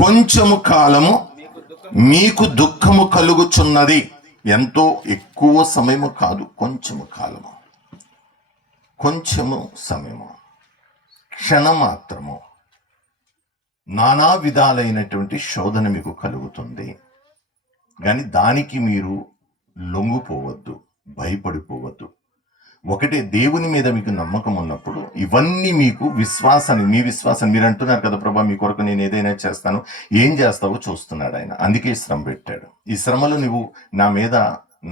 కొంచెము కాలము మీకు దుఃఖము కలుగుచున్నది. ఎంతో ఎక్కువ సమయము కాదు, కొంచెము కాలము, కొంచెము సమయము, క్షణమాత్రము. నానా విధాలైనటువంటి శోధన మీకు కలుగుతుంది. కానీ దానికి మీరు లొంగిపోవద్దు, భయపడిపోవద్దు. ఒకటే దేవుని మీద మీకు నమ్మకం ఉన్నప్పుడు ఇవన్నీ మీకు విశ్వాసాన్ని, మీ విశ్వాసాన్ని, మీరు అంటున్నారు కదా ప్రభా మీ కొరకు నేను ఏదైనా చేస్తాను, ఏం చేస్తావో చూస్తున్నాడు ఆయన. అందుకే శ్రమ పెట్టాడు. ఈ శ్రమలో నువ్వు నా మీద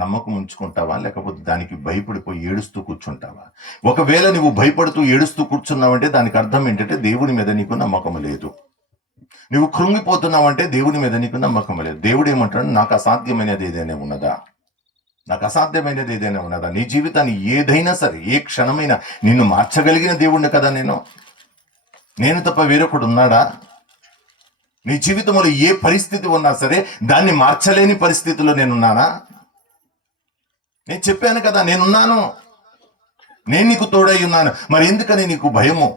నమ్మకం ఉంచుకుంటావా, లేకపోతే దానికి భయపడిపోయి ఏడుస్తూ కూర్చుంటావా? ఒకవేళ నువ్వు భయపడుతూ ఏడుస్తూ కూర్చున్నావంటే దానికి అర్థం ఏంటంటే దేవుని మీద నీకు నమ్మకం లేదు. నువ్వు కృంగిపోతున్నావంటే దేవుని మీద నీకు నమ్మకం లేదు. దేవుడు ఏమంటాడు, నాకు అసాధ్యమైనది ఏదైనా ఉన్నదా, నాకు అసాధ్యమైనది ఏదైనా ఉన్నదా? నీ జీవితాన్ని ఏదైనా సరే, ఏ క్షణమైనా నిన్ను మార్చగలిగిన దేవుణ్ణి కదా నేను తప్ప వేరొకడు ఉన్నాడా? నీ జీవితంలో ఏ పరిస్థితి ఉన్నా సరే దాన్ని మార్చలేని పరిస్థితిలో నేనున్నానా? నేను చెప్పాను కదా, నేనున్నాను, నేను నీకు తోడై ఉన్నాను. మరి ఎందుకని నీకు భయము?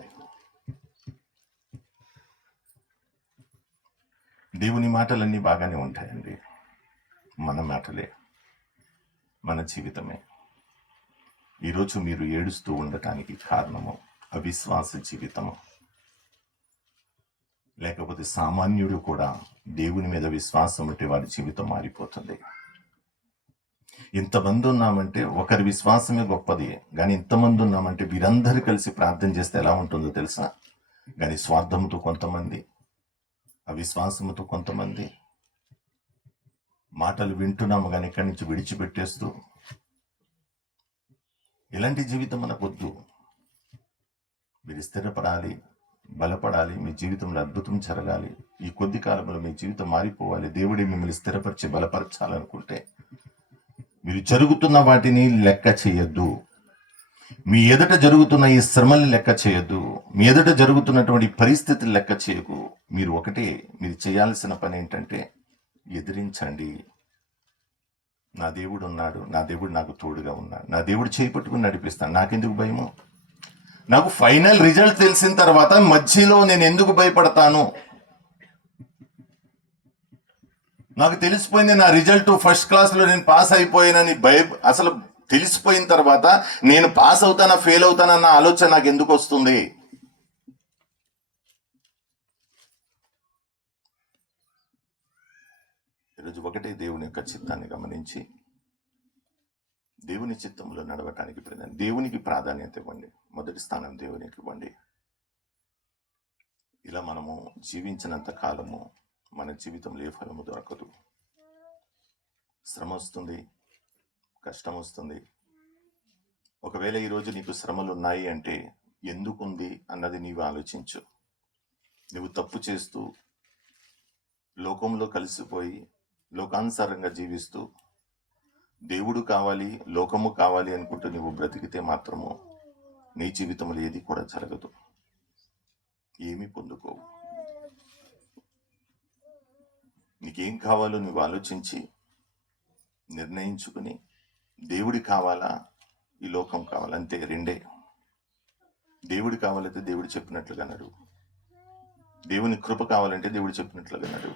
దేవుని మాటలన్నీ బాగానే ఉంటాయండి. మన మాటలే, మన జీవితమే ఈరోజు మీరు ఏడుస్తూ ఉండటానికి కారణము అవిశ్వాస జీవితము. లేకపోతే సామాన్యుడు కూడా దేవుని మీద విశ్వాసం ఉంటే వాడి జీవితం మారిపోతుంది. ఇంతమంది ఉన్నామంటే ఒకరి విశ్వాసమే గొప్పది, కానీ ఇంతమంది ఉన్నామంటే వీరందరూ కలిసి ప్రార్థన చేస్తే ఎలా ఉంటుందో తెలుసా? కానీ స్వార్థంతో కొంతమంది, అవిశ్వాసముతో కొంతమంది, మాటలు వింటున్నాము కానీ ఇక్కడి నుంచి విడిచిపెట్టేస్తూ, ఇలాంటి జీవితం మనకొద్దు. మీరు స్థిరపడాలి, బలపడాలి, మీ జీవితంలో అద్భుతం జరగాలి. ఈ కొద్ది కాలంలో మీ జీవితం మారిపోవాలి. దేవుడే మిమ్మల్ని స్థిరపరిచి బలపరచాలనుకుంటే మీరు జరుగుతున్న వాటిని లెక్క చేయొద్దు. మీ ఎదుట జరుగుతున్న ఈ శ్రమల్ని లెక్క చేయొద్దు. మీ ఎదుట జరుగుతున్నటువంటి పరిస్థితులు లెక్క చేయకు. మీరు ఒకటే, మీరు చేయాల్సిన పని ఏంటంటే ఎదిరించండి. నా దేవుడు ఉన్నాడు, నా దేవుడు నాకు తోడుగా ఉన్నాడు, నా దేవుడు చేపట్టుకుని నడిపిస్తాను, నాకెందుకు భయము? నాకు ఫైనల్ రిజల్ట్ తెలిసిన తర్వాత మధ్యలో నేను ఎందుకు భయపడతాను? నాకు తెలిసిపోయింది నా రిజల్ట్ ఫస్ట్ క్లాస్లో నేను పాస్ అయిపోయానని అసలు తెలిసిపోయిన తర్వాత నేను పాస్ అవుతానా ఫెయిల్ అవుతానన్న ఆలోచన నాకు ఎందుకు వస్తుంది? ఈరోజు ఒకటే దేవుని యొక్క చిత్తాన్ని గమనించి దేవుని చిత్తంలో నడవటానికి దేవునికి ప్రాధాన్యత ఇవ్వండి. మొదటి స్థానం దేవునికి ఇవ్వండి. ఇలా మనము జీవించినంత కాలము మన జీవితంలో ఏ ఫలము దొరకదు. శ్రమ వస్తుంది, కష్టం వస్తుంది. ఒకవేళ ఈరోజు నీకు శ్రమలు ఉన్నాయి అంటే ఎందుకుంది అన్నది నీవు ఆలోచించు. నువ్వు తప్పు చేస్తూ లోకంలో కలిసిపోయి లోకానుసారంగా జీవిస్తూ దేవుడు కావాలి, లోకము కావాలి అనుకుంటూ నువ్వు బ్రతికితే మాత్రము నీ జీవితంలో ఏది కూడా జరగదు, ఏమీ పొందుకోవు. నీకేం కావాలో నువ్వు ఆలోచించి నిర్ణయించుకుని దేవుడి కావాలా, ఈ లోకం కావాలా, అంతే, రెండే. దేవుడి కావాలంటే దేవుడు చెప్పినట్లుగా నడు. దేవుని కృప కావాలంటే దేవుడు చెప్పినట్లుగా నడు.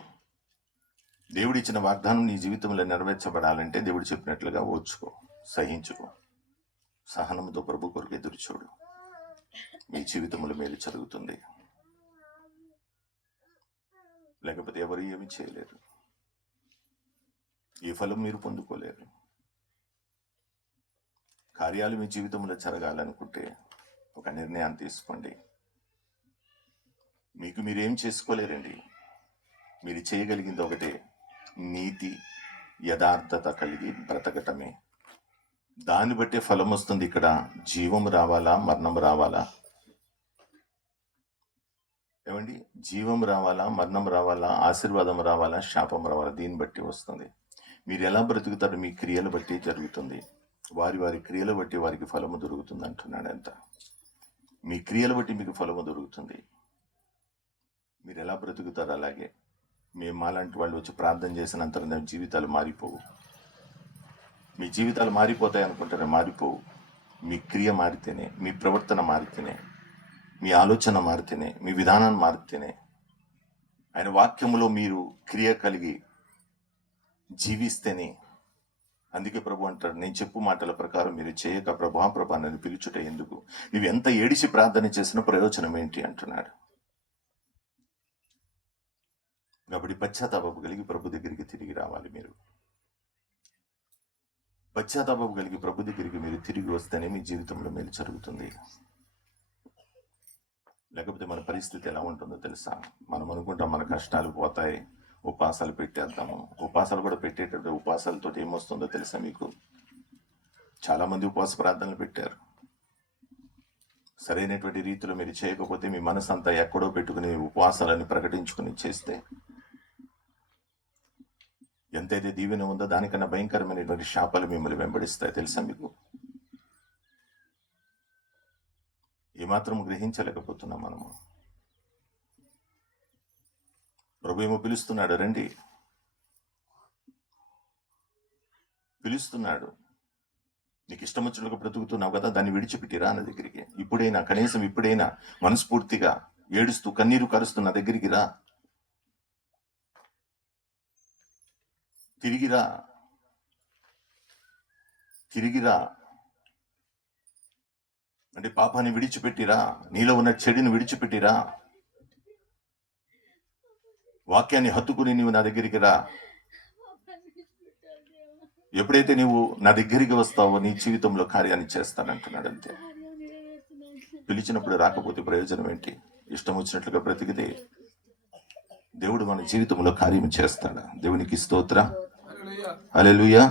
దేవుడు ఇచ్చిన వాగ్దానం నీ జీవితంలో నెరవేర్చబడాలంటే దేవుడు చెప్పినట్లుగా ఓర్చుకో, సహించుకో. సహనంతో ప్రభు కొరకు ఎదురు చూడు. మీ జీవితంలో మేలు జరుగుతుంది. లేకపోతే ఎవరు ఏమి చేయలేరు, ఏ ఫలం మీరు పొందుకోలేరు. కార్యాలు మీ జీవితంలో జరగాలనుకుంటే ఒక నిర్ణయాన్ని తీసుకోండి. మీకు మీరేం చేసుకోలేరండి. మీరు చేయగలిగింది ఒకటే, నీతి యథార్థత కలిగి బ్రతకటమే. దాన్ని బట్టే ఫలం వస్తుంది. ఇక్కడ జీవం రావాలా, మరణం రావాలా? ఏమండి, జీవం రావాలా, మరణం రావాలా, ఆశీర్వాదం రావాలా, శాపం రావాలా? దీన్ని బట్టి వస్తుంది. మీరు ఎలా బ్రతుకుతారు మీ క్రియలు బట్టి జరుగుతుంది. వారి వారి క్రియలు బట్టి వారికి ఫలము దొరుకుతుంది అంటున్నాడు. ఎంత మీ క్రియలు బట్టి మీకు ఫలము దొరుకుతుంది. మీరు ఎలా బ్రతుకుతారు అలాగే. మేము మాలాంటి వాళ్ళు వచ్చి ప్రార్థన చేసినంత జీవితాలు మారిపోవు. మీ జీవితాలు మారిపోతాయి అనుకుంటారా? మారిపోవు. మీ క్రియ మారితేనే, మీ ప్రవర్తన మారితేనే, మీ ఆలోచన మారితేనే, మీ విధానాన్ని మారితేనే, ఆయన వాక్యములో మీరు క్రియ కలిగి జీవిస్తేనే. అందుకే ప్రభు అంటాడు, నేను చెప్పు మాటల ప్రకారం మీరు చేయక ప్రభా నన్ను పిలుచుట ఎందుకు? నువ్వు ఎంత ఏడిసి ప్రార్థన చేసిన ప్రయోజనం ఏంటి అంటున్నాడు. కాబట్టి పశ్చాత్తాపం కలిగి ప్రభు దగ్గరికి తిరిగి రావాలి. మీరు పశ్చాత్తాపం కలిగి ప్రభు దగ్గరికి మీరు తిరిగి వస్తేనే మీ జీవితంలో మేలు జరుగుతుంది. లేకపోతే మన పరిస్థితి ఎలా ఉంటుందో తెలుసా? మనం అనుకుంటాం మన కష్టాలు పోతాయి, ఉపవాసాలు పెట్టేద్దాము. ఉపవాసాలు కూడా పెట్టేటప్పుడు ఉపవాసాలతో ఏమొస్తుందో తెలుసా మీకు? చాలా మంది ఉపవాస ప్రార్థనలు పెట్టారు. సరైనటువంటి రీతిలో మీరు చేయకపోతే మీ మనసు అంతా ఎక్కడో పెట్టుకుని ఉపవాసాలని ప్రకటించుకుని చేస్తే ఎంతైతే దీవెన ఉందో దానికన్నా భయంకరమైనటువంటి శాపాలు మిమ్మల్ని వెంబడిస్తాయి. తెలుసా మీకు? ఏమాత్రం గ్రహించలేకపోతున్నాం మనము. ప్రభు ఏమో పిలుస్తున్నాడు, రండి పిలుస్తున్నాడు. నీకు ఇష్టం వచ్చినట్లుగా బ్రతుకుతున్నావు కదా, దాన్ని విడిచిపెట్టిరా నా దగ్గరికి. ఇప్పుడైనా, కనీసం ఇప్పుడైనా మనస్ఫూర్తిగా ఏడుస్తూ కన్నీరు కరుస్తూ నా దగ్గరికి రా, తిరిగిరా, తిరిగిరా. అంటే పాపాన్ని విడిచిపెట్టిరా, నీలో ఉన్న చెడుని విడిచిపెట్టిరా, వాక్యాన్ని హత్తుకుని నీవు నా దగ్గరికి రా. ఎప్పుడైతే నువ్వు నా దగ్గరికి వస్తావో నీ జీవితంలో కార్యాన్ని చేస్తానంటున్నాడు. అంతే. పిలిచినప్పుడు రాకపోతే ప్రయోజనం ఏంటి? ఇష్టం వచ్చినట్లుగా బ్రతికితే దేవుడు మన జీవితంలో కార్యం చేస్తాడు. దేవునికి స్తోత్రం. హల్లెలూయా,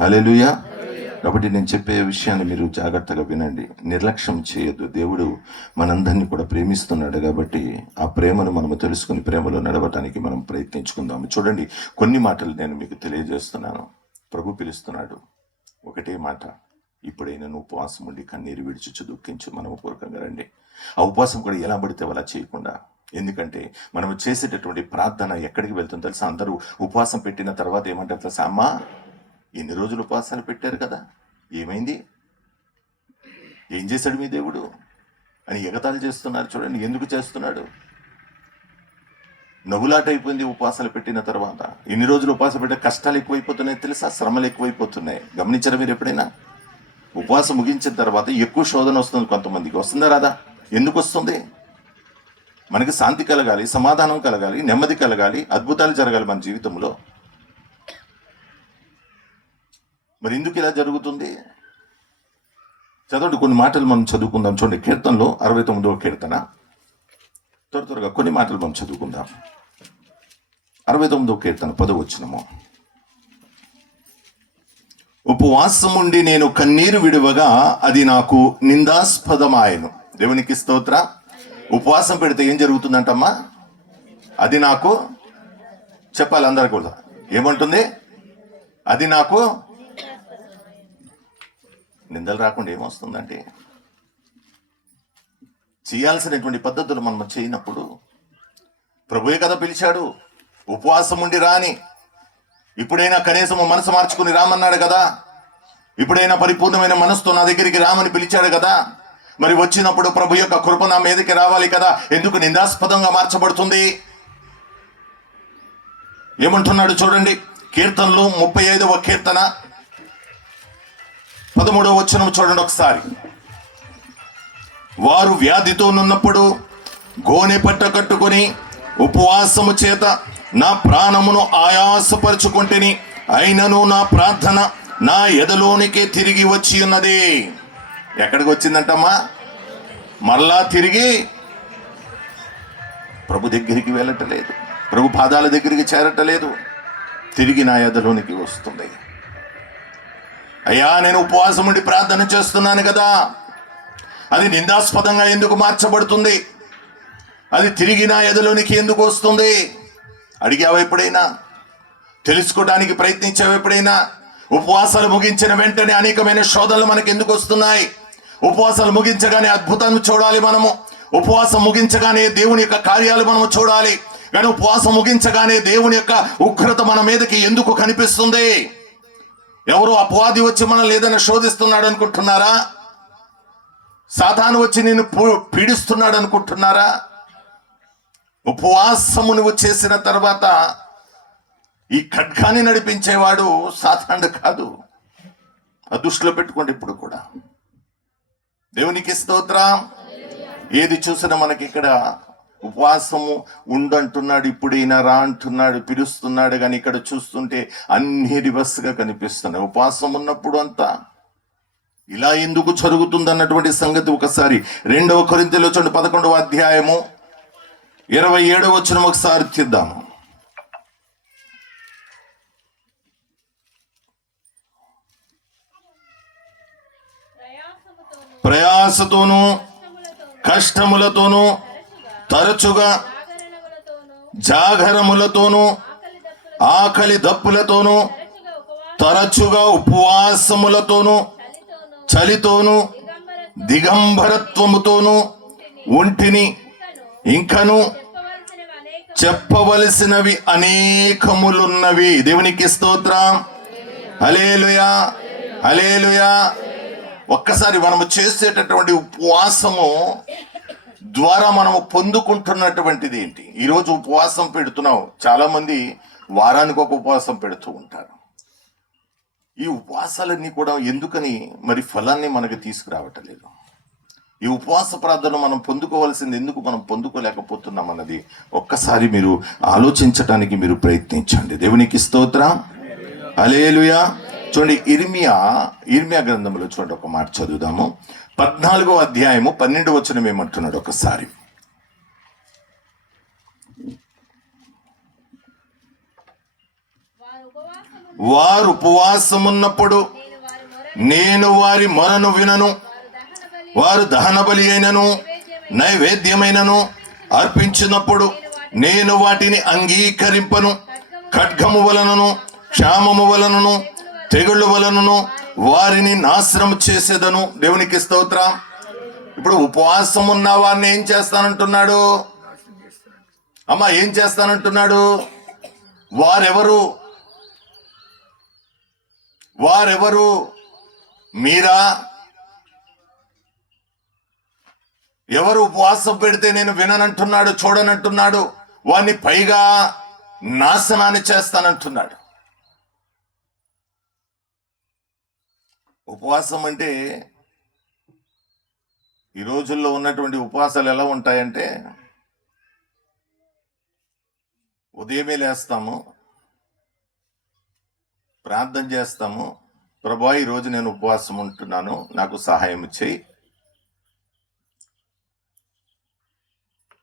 హల్లెలూయా. కాబట్టి నేను చెప్పే విషయాన్ని మీరు జాగ్రత్తగా వినండి, నిర్లక్ష్యం చేయొద్దు. దేవుడు మనందరినీ కూడా ప్రేమిస్తున్నాడు కాబట్టి ఆ ప్రేమను మనము తెలుసుకుని ప్రేమలో నడవటానికి మనం ప్రయత్నించుకుందాము. చూడండి, కొన్ని మాటలు నేను మీకు తెలియజేస్తున్నాను. ప్రభు పిలుస్తున్నాడు, ఒకటే మాట, ఇప్పుడైనా నువ్వు ఉపవాసం ఉండి కన్నీరు విడిచి దుఃఖించు, మనము పూర్వకంగా రండి. ఆ ఉపవాసం కూడా ఎలా పడితే అలా చేయకుండా, ఎందుకంటే మనం చేసేటటువంటి ప్రార్థన ఎక్కడికి వెళ్తుందో తెలుసా? అందరూ ఉపవాసం పెట్టిన తర్వాత ఏమంటారు తెలుసా? అమ్మా, ఎన్ని రోజులు ఉపవాసాలు పెట్టారు కదా, ఏమైంది, ఏం చేశాడు మీ దేవుడు అని ఎగతాళి చేస్తున్నారు. చూడండి, ఎందుకు చేస్తున్నాడు? నవ్వులాట అయిపోయింది ఉపవాసాలు పెట్టిన తర్వాత. ఎన్ని రోజులు ఉపవాసం పెట్టే కష్టాలు ఎక్కువైపోతున్నాయి తెలుసా? శ్రమలు ఎక్కువైపోతున్నాయి. గమనించారా మీరు ఎప్పుడైనా? ఉపవాసం ముగించిన తర్వాత ఎక్కువ శోధన వస్తుంది. కొంతమందికి వస్తుందా రాదా? ఎందుకు వస్తుంది? మనకి శాంతి కలగాలి, సమాధానం కలగాలి, నెమ్మది కలగాలి, అద్భుతాలు జరగాలి మన జీవితంలో. మరి ఎందుకు ఇలా జరుగుతుంది? చదవండి, కొన్ని మాటలు మనం చదువుకుందాం. చూడండి, కీర్తనలో 69వ కీర్తన, త్వరగా కొన్ని మాటలు మనం చదువుకుందాం. 69వ కీర్తన 10వ వచనము. ఉపవాసముండి నేను కన్నీరు విడువగా అది నాకు నిందాస్పదమాయను. దేవునికి స్తోత్ర. ఉపవాసం పెడితే ఏం జరుగుతుందంటమ్మా? అది నాకు, చెప్పాలి అందరు కూడా, ఏమంటుంది? అది నాకు నిందలు రాకుండా ఏమొస్తుందంటే, చేయాల్సినటువంటి పద్ధతులు మనం చేయనప్పుడు, ప్రభువే కదా పిలిచాడు ఉపవాసం ఉండి రాని. ఇప్పుడైనా కనీసం మనసు మార్చుకుని రామన్నాడు కదా, ఇప్పుడైనా పరిపూర్ణమైన మనసుతో నా దగ్గరికి రామని పిలిచాడు కదా. మరి వచ్చినప్పుడు ప్రభు యొక్క కృప నా మీదకి రావాలి కదా. ఎందుకు నిందాస్పదంగా మార్చబడుతుంది? ఏమంటున్నాడు చూడండి, కీర్తనలు 35వ కీర్తన 13వ వచనం చూడండి ఒకసారి. వారు వ్యాధితో నున్నప్పుడు గోనె పట్ట కట్టుకొని ఉపవాసము చేత నా ప్రాణమును ఆయాసపరుచుకుంటేని, అయినను నా ప్రార్థన నా ఎదలోనికే తిరిగి వచ్చి ఉన్నది. ఎక్కడికి వచ్చిందంటమ్మా? మరలా తిరిగి ప్రభు దగ్గరికి వెళ్ళటలేదు, ప్రభు పాదాల దగ్గరికి చేరటలేదు, తిరిగి నా ఎదలోనికి వస్తుంది. అయ్యా, నేను ఉపవాసం ఉండి ప్రార్థన చేస్తున్నాను కదా, అది నిందాస్పదంగా ఎందుకు మార్చబడుతుంది? అది తిరిగి నా ఎదలోనికి ఎందుకు వస్తుంది? అడిగావు ఎప్పుడైనా? తెలుసుకోవడానికి ప్రయత్నించావు ఎప్పుడైనా? ఉపవాసాలు ముగించిన వెంటనే అనేకమైన శోధనలు మనకు ఎందుకు వస్తున్నాయి? ఉపవాసాలు ముగించగానే అద్భుతాన్ని చూడాలి మనము. ఉపవాసం ముగించగానే దేవుని యొక్క కార్యాలు మనము చూడాలి. కానీ ఉపవాసం ముగించగానే దేవుని యొక్క ఉగ్రత మన మీదకి ఎందుకు కనిపిస్తుంది? ఎవరు అపవాది వచ్చి మనల్ని ఏదైనా శోధిస్తున్నాడు అనుకుంటున్నారా? సాతాను వచ్చి నిన్ను పీడిస్తున్నాడు అనుకుంటున్నారా? ఉపవాసము నువ్వు చేసిన తర్వాత ఈ ఖడ్గాన్ని నడిపించేవాడు సాతానుడు కాదు. ఆ దృష్టిలో పెట్టుకోండి ఇప్పుడు కూడా. దేవునికి స్తోత్రం. ఏది చూసినా మనకి ఇక్కడ ఉపవాసము ఉండంటున్నాడు, ఇప్పుడైనా రా అంటున్నాడు, పిలుస్తున్నాడు. కానీ ఇక్కడ చూస్తుంటే అన్ని రివర్స్గా కనిపిస్తున్నాయి. ఉపవాసం ఉన్నప్పుడు అంతా ఇలా ఎందుకు జరుగుతుంది అన్నటువంటి సంగతి ఒకసారి 2 కొరింథీయుల 11వ అధ్యాయము 27వ వచనం ఒకసారి తీద్దాము. ప్రయాసతోనూ కష్టములతోనూ తరచుగా జాగరములతోనూ ఆకలి దప్పులతోనూ తరచుగా ఉపవాసములతోనూ చలితోనూ దిగంబరత్వముతోనూ ఉంటిని. ఇంకను చెప్పవలసినవి అనేకములున్నవి. దేవునికి స్తోత్రం. హల్లెలూయా, హల్లెలూయా. ఒక్కసారి మనము చేసేటటువంటి ఉపవాసము ద్వారా మనము పొందుకుంటున్నటువంటిది ఏంటి? ఈరోజు ఉపవాసం పెడుతున్నాం. చాలా మంది వారానికి ఒక ఉపవాసం పెడుతూ ఉంటారు. ఈ ఉపవాసాలన్నీ కూడా ఎందుకని మరి ఫలాన్ని మనకు తీసుకురావట్లేదు? ఈ ఉపవాస ప్రార్థన మనం పొందుకోవాల్సింది ఎందుకు మనం పొందుకోలేకపోతున్నాం అన్నది ఒక్కసారి మీరు ఆలోచించటానికి మీరు ప్రయత్నించండి. దేవునికి స్తోత్రం. హల్లెలూయా. చూడండి, ఇర్మియా గ్రంథంలో చూడండి, ఒక మాట చదువుదాము. 14వ అధ్యాయము 12వ వచనం ఏమంటున్నాడు ఒకసారి. వారు ఉపవాసమున్నప్పుడు నేను వారి మొరను వినను. వారు దహన బలి అయినను నైవేద్యమైనను అర్పించినప్పుడు నేను వాటిని అంగీకరింపను. ఖడ్గము వలనను క్షామము వలనను తెగుళ్ళు వలనను వారిని నాశనం చేసేదను. దేవునికి స్తోత్రం. ఇప్పుడు ఉపవాసం ఉన్న వారిని ఏం చేస్తానంటున్నాడు? అమ్మా, ఏం చేస్తానంటున్నాడు? వారెవరు? మీరా? ఎవరు ఉపవాసం పెడితే నేను విననంటున్నాడు, చూడనంటున్నాడు, వాడిని పైగా నాశనాన్ని చేస్తానంటున్నాడు. ఉపవాసం అంటే ఈ రోజుల్లో ఉన్నటువంటి ఉపవాసాలు ఎలా ఉంటాయంటే, ఉదయమే లేస్తాము, ప్రార్థన చేస్తాము, ప్రభువా ఈరోజు నేను ఉపవాసం ఉంటున్నాను, నాకు సహాయం చేయి.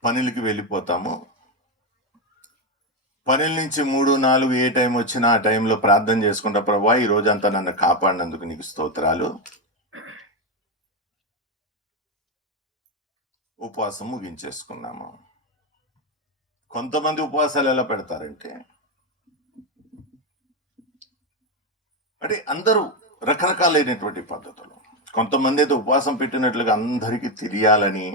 పనులకి వెళ్ళిపోతాము. పనుల నుంచి 3, 4 ఏ టైం వచ్చినా ఆ టైంలో ప్రార్థన చేసుకుంటా, ప్రభువా ఈ రోజంతా నన్ను కాపాడినందుకు నీకు స్తోత్రాలు. ఉపవాసం ముగించేసుకున్నాము. కొంతమంది ఉపవాసాలు ఎలా పెడతారంటే, అంటే అందరూ రకరకాలైనటువంటి పద్ధతులు. కొంతమంది అయితే ఉపవాసం పెట్టినట్లుగా అందరికీ తెలియాలని,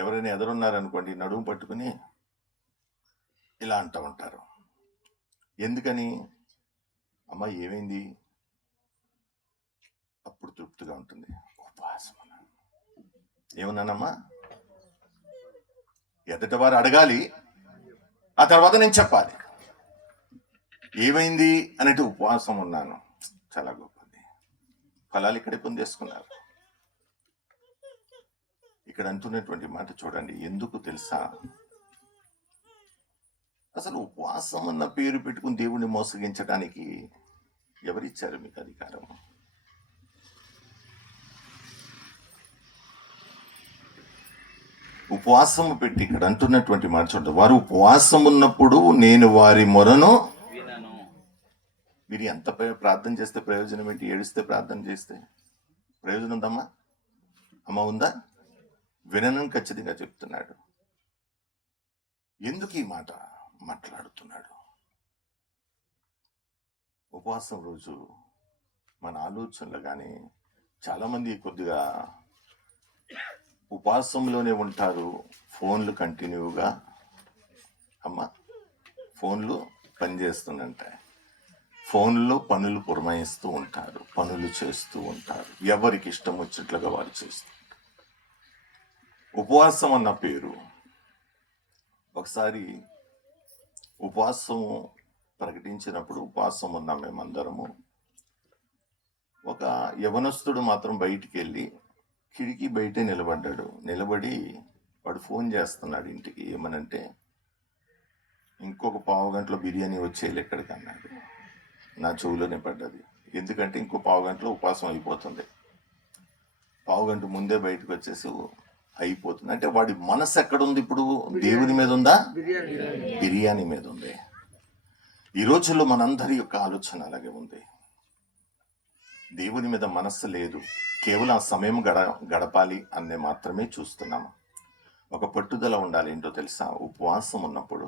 ఎవరైనా ఎదురున్నారనుకోండి నడుము పట్టుకుని ఇలా అంటూ ఉంటారు. ఎందుకని? అమ్మ ఏమైంది? అప్పుడు తృప్తిగా ఉంటుంది. ఉపవాసం ఏమన్నానమ్మా? ఎదుట వారు అడగాలి, ఆ తర్వాత నేను చెప్పాలి. ఏమైంది అనేటి ఉపవాసం ఉన్నాను. చాలా గొప్పది. ఫలాలు ఇక్కడే పొందేసుకున్నారు. ఇక్కడ అంటున్నటువంటి మాట చూడండి. ఎందుకు తెలుసా? అసలు ఉపవాసం అన్న పేరు పెట్టుకుని దేవుణ్ణి మోసగించడానికి ఎవరిచ్చారు మీకు అధికారం? ఉపవాసం పెట్టి ఇక్కడ అంటున్నటువంటి మాట చూడండి. వారు ఉపవాసం ఉన్నప్పుడు నేను వారి మొరను వినను. మీరు ఎంత ప్రార్థన చేస్తే ప్రయోజనం ఏంటి? ఏడిస్తే ప్రార్థన చేస్తే ప్రయోజనం ఉందమ్మా? అమ్మ ఉందా? విననని ఖచ్చితంగా చెప్తున్నాడు. ఎందుకు ఈ మాట మాట్లాడుతున్నాడు? ఉపవాసం రోజు మన ఆలోచనలు కానీ చాలామంది కొద్దిగా ఉపవాసంలోనే ఉంటారు. ఫోన్లు కంటిన్యూగా, అమ్మ ఫోన్లు పనిచేస్తుందంటే ఫోన్లో పనులు పురమాయిస్తూ ఉంటారు, పనులు చేస్తూ ఉంటారు, ఎవరికి ఇష్టం వచ్చినట్లుగా వారు చేస్తూ. ఉపవాసం అన్న పేరు, ఒకసారి ఉపవాసం ప్రకటించినప్పుడు ఉపవాసం ఉన్నాం మేమందరము. ఒక యవనస్తుడు మాత్రం బయటికి వెళ్ళి కిటికీ బయటే నిలబడ్డాడు. నిలబడి వాడు ఫోన్ చేస్తున్నాడు ఇంటికి, ఏమనంటే ఇంకొక పావు గంటలో బిర్యానీ వచ్చేయాలి ఎక్కడికి అన్నాడు. నా చెవులోనే పడ్డది. ఎందుకంటే ఇంకో పావు గంటలో ఉపవాసం అయిపోతుంది, పావు గంట ముందే బయటకు వచ్చేసి అయిపోతుంది. అంటే వాడి మనసు ఎక్కడుంది ఇప్పుడు? దేవుని మీద ఉందా? బిర్యానీ మీద ఉంది. ఈ రోజుల్లో మనందరి యొక్క ఆలోచన అలాగే ఉంది. దేవుని మీద మనస్సు లేదు, కేవలం ఆ సమయం గడపాలి అనే మాత్రమే చూస్తున్నాము. ఒక పట్టుదల ఉండాలి. ఏంటో తెలుసా? ఉపవాసం ఉన్నప్పుడు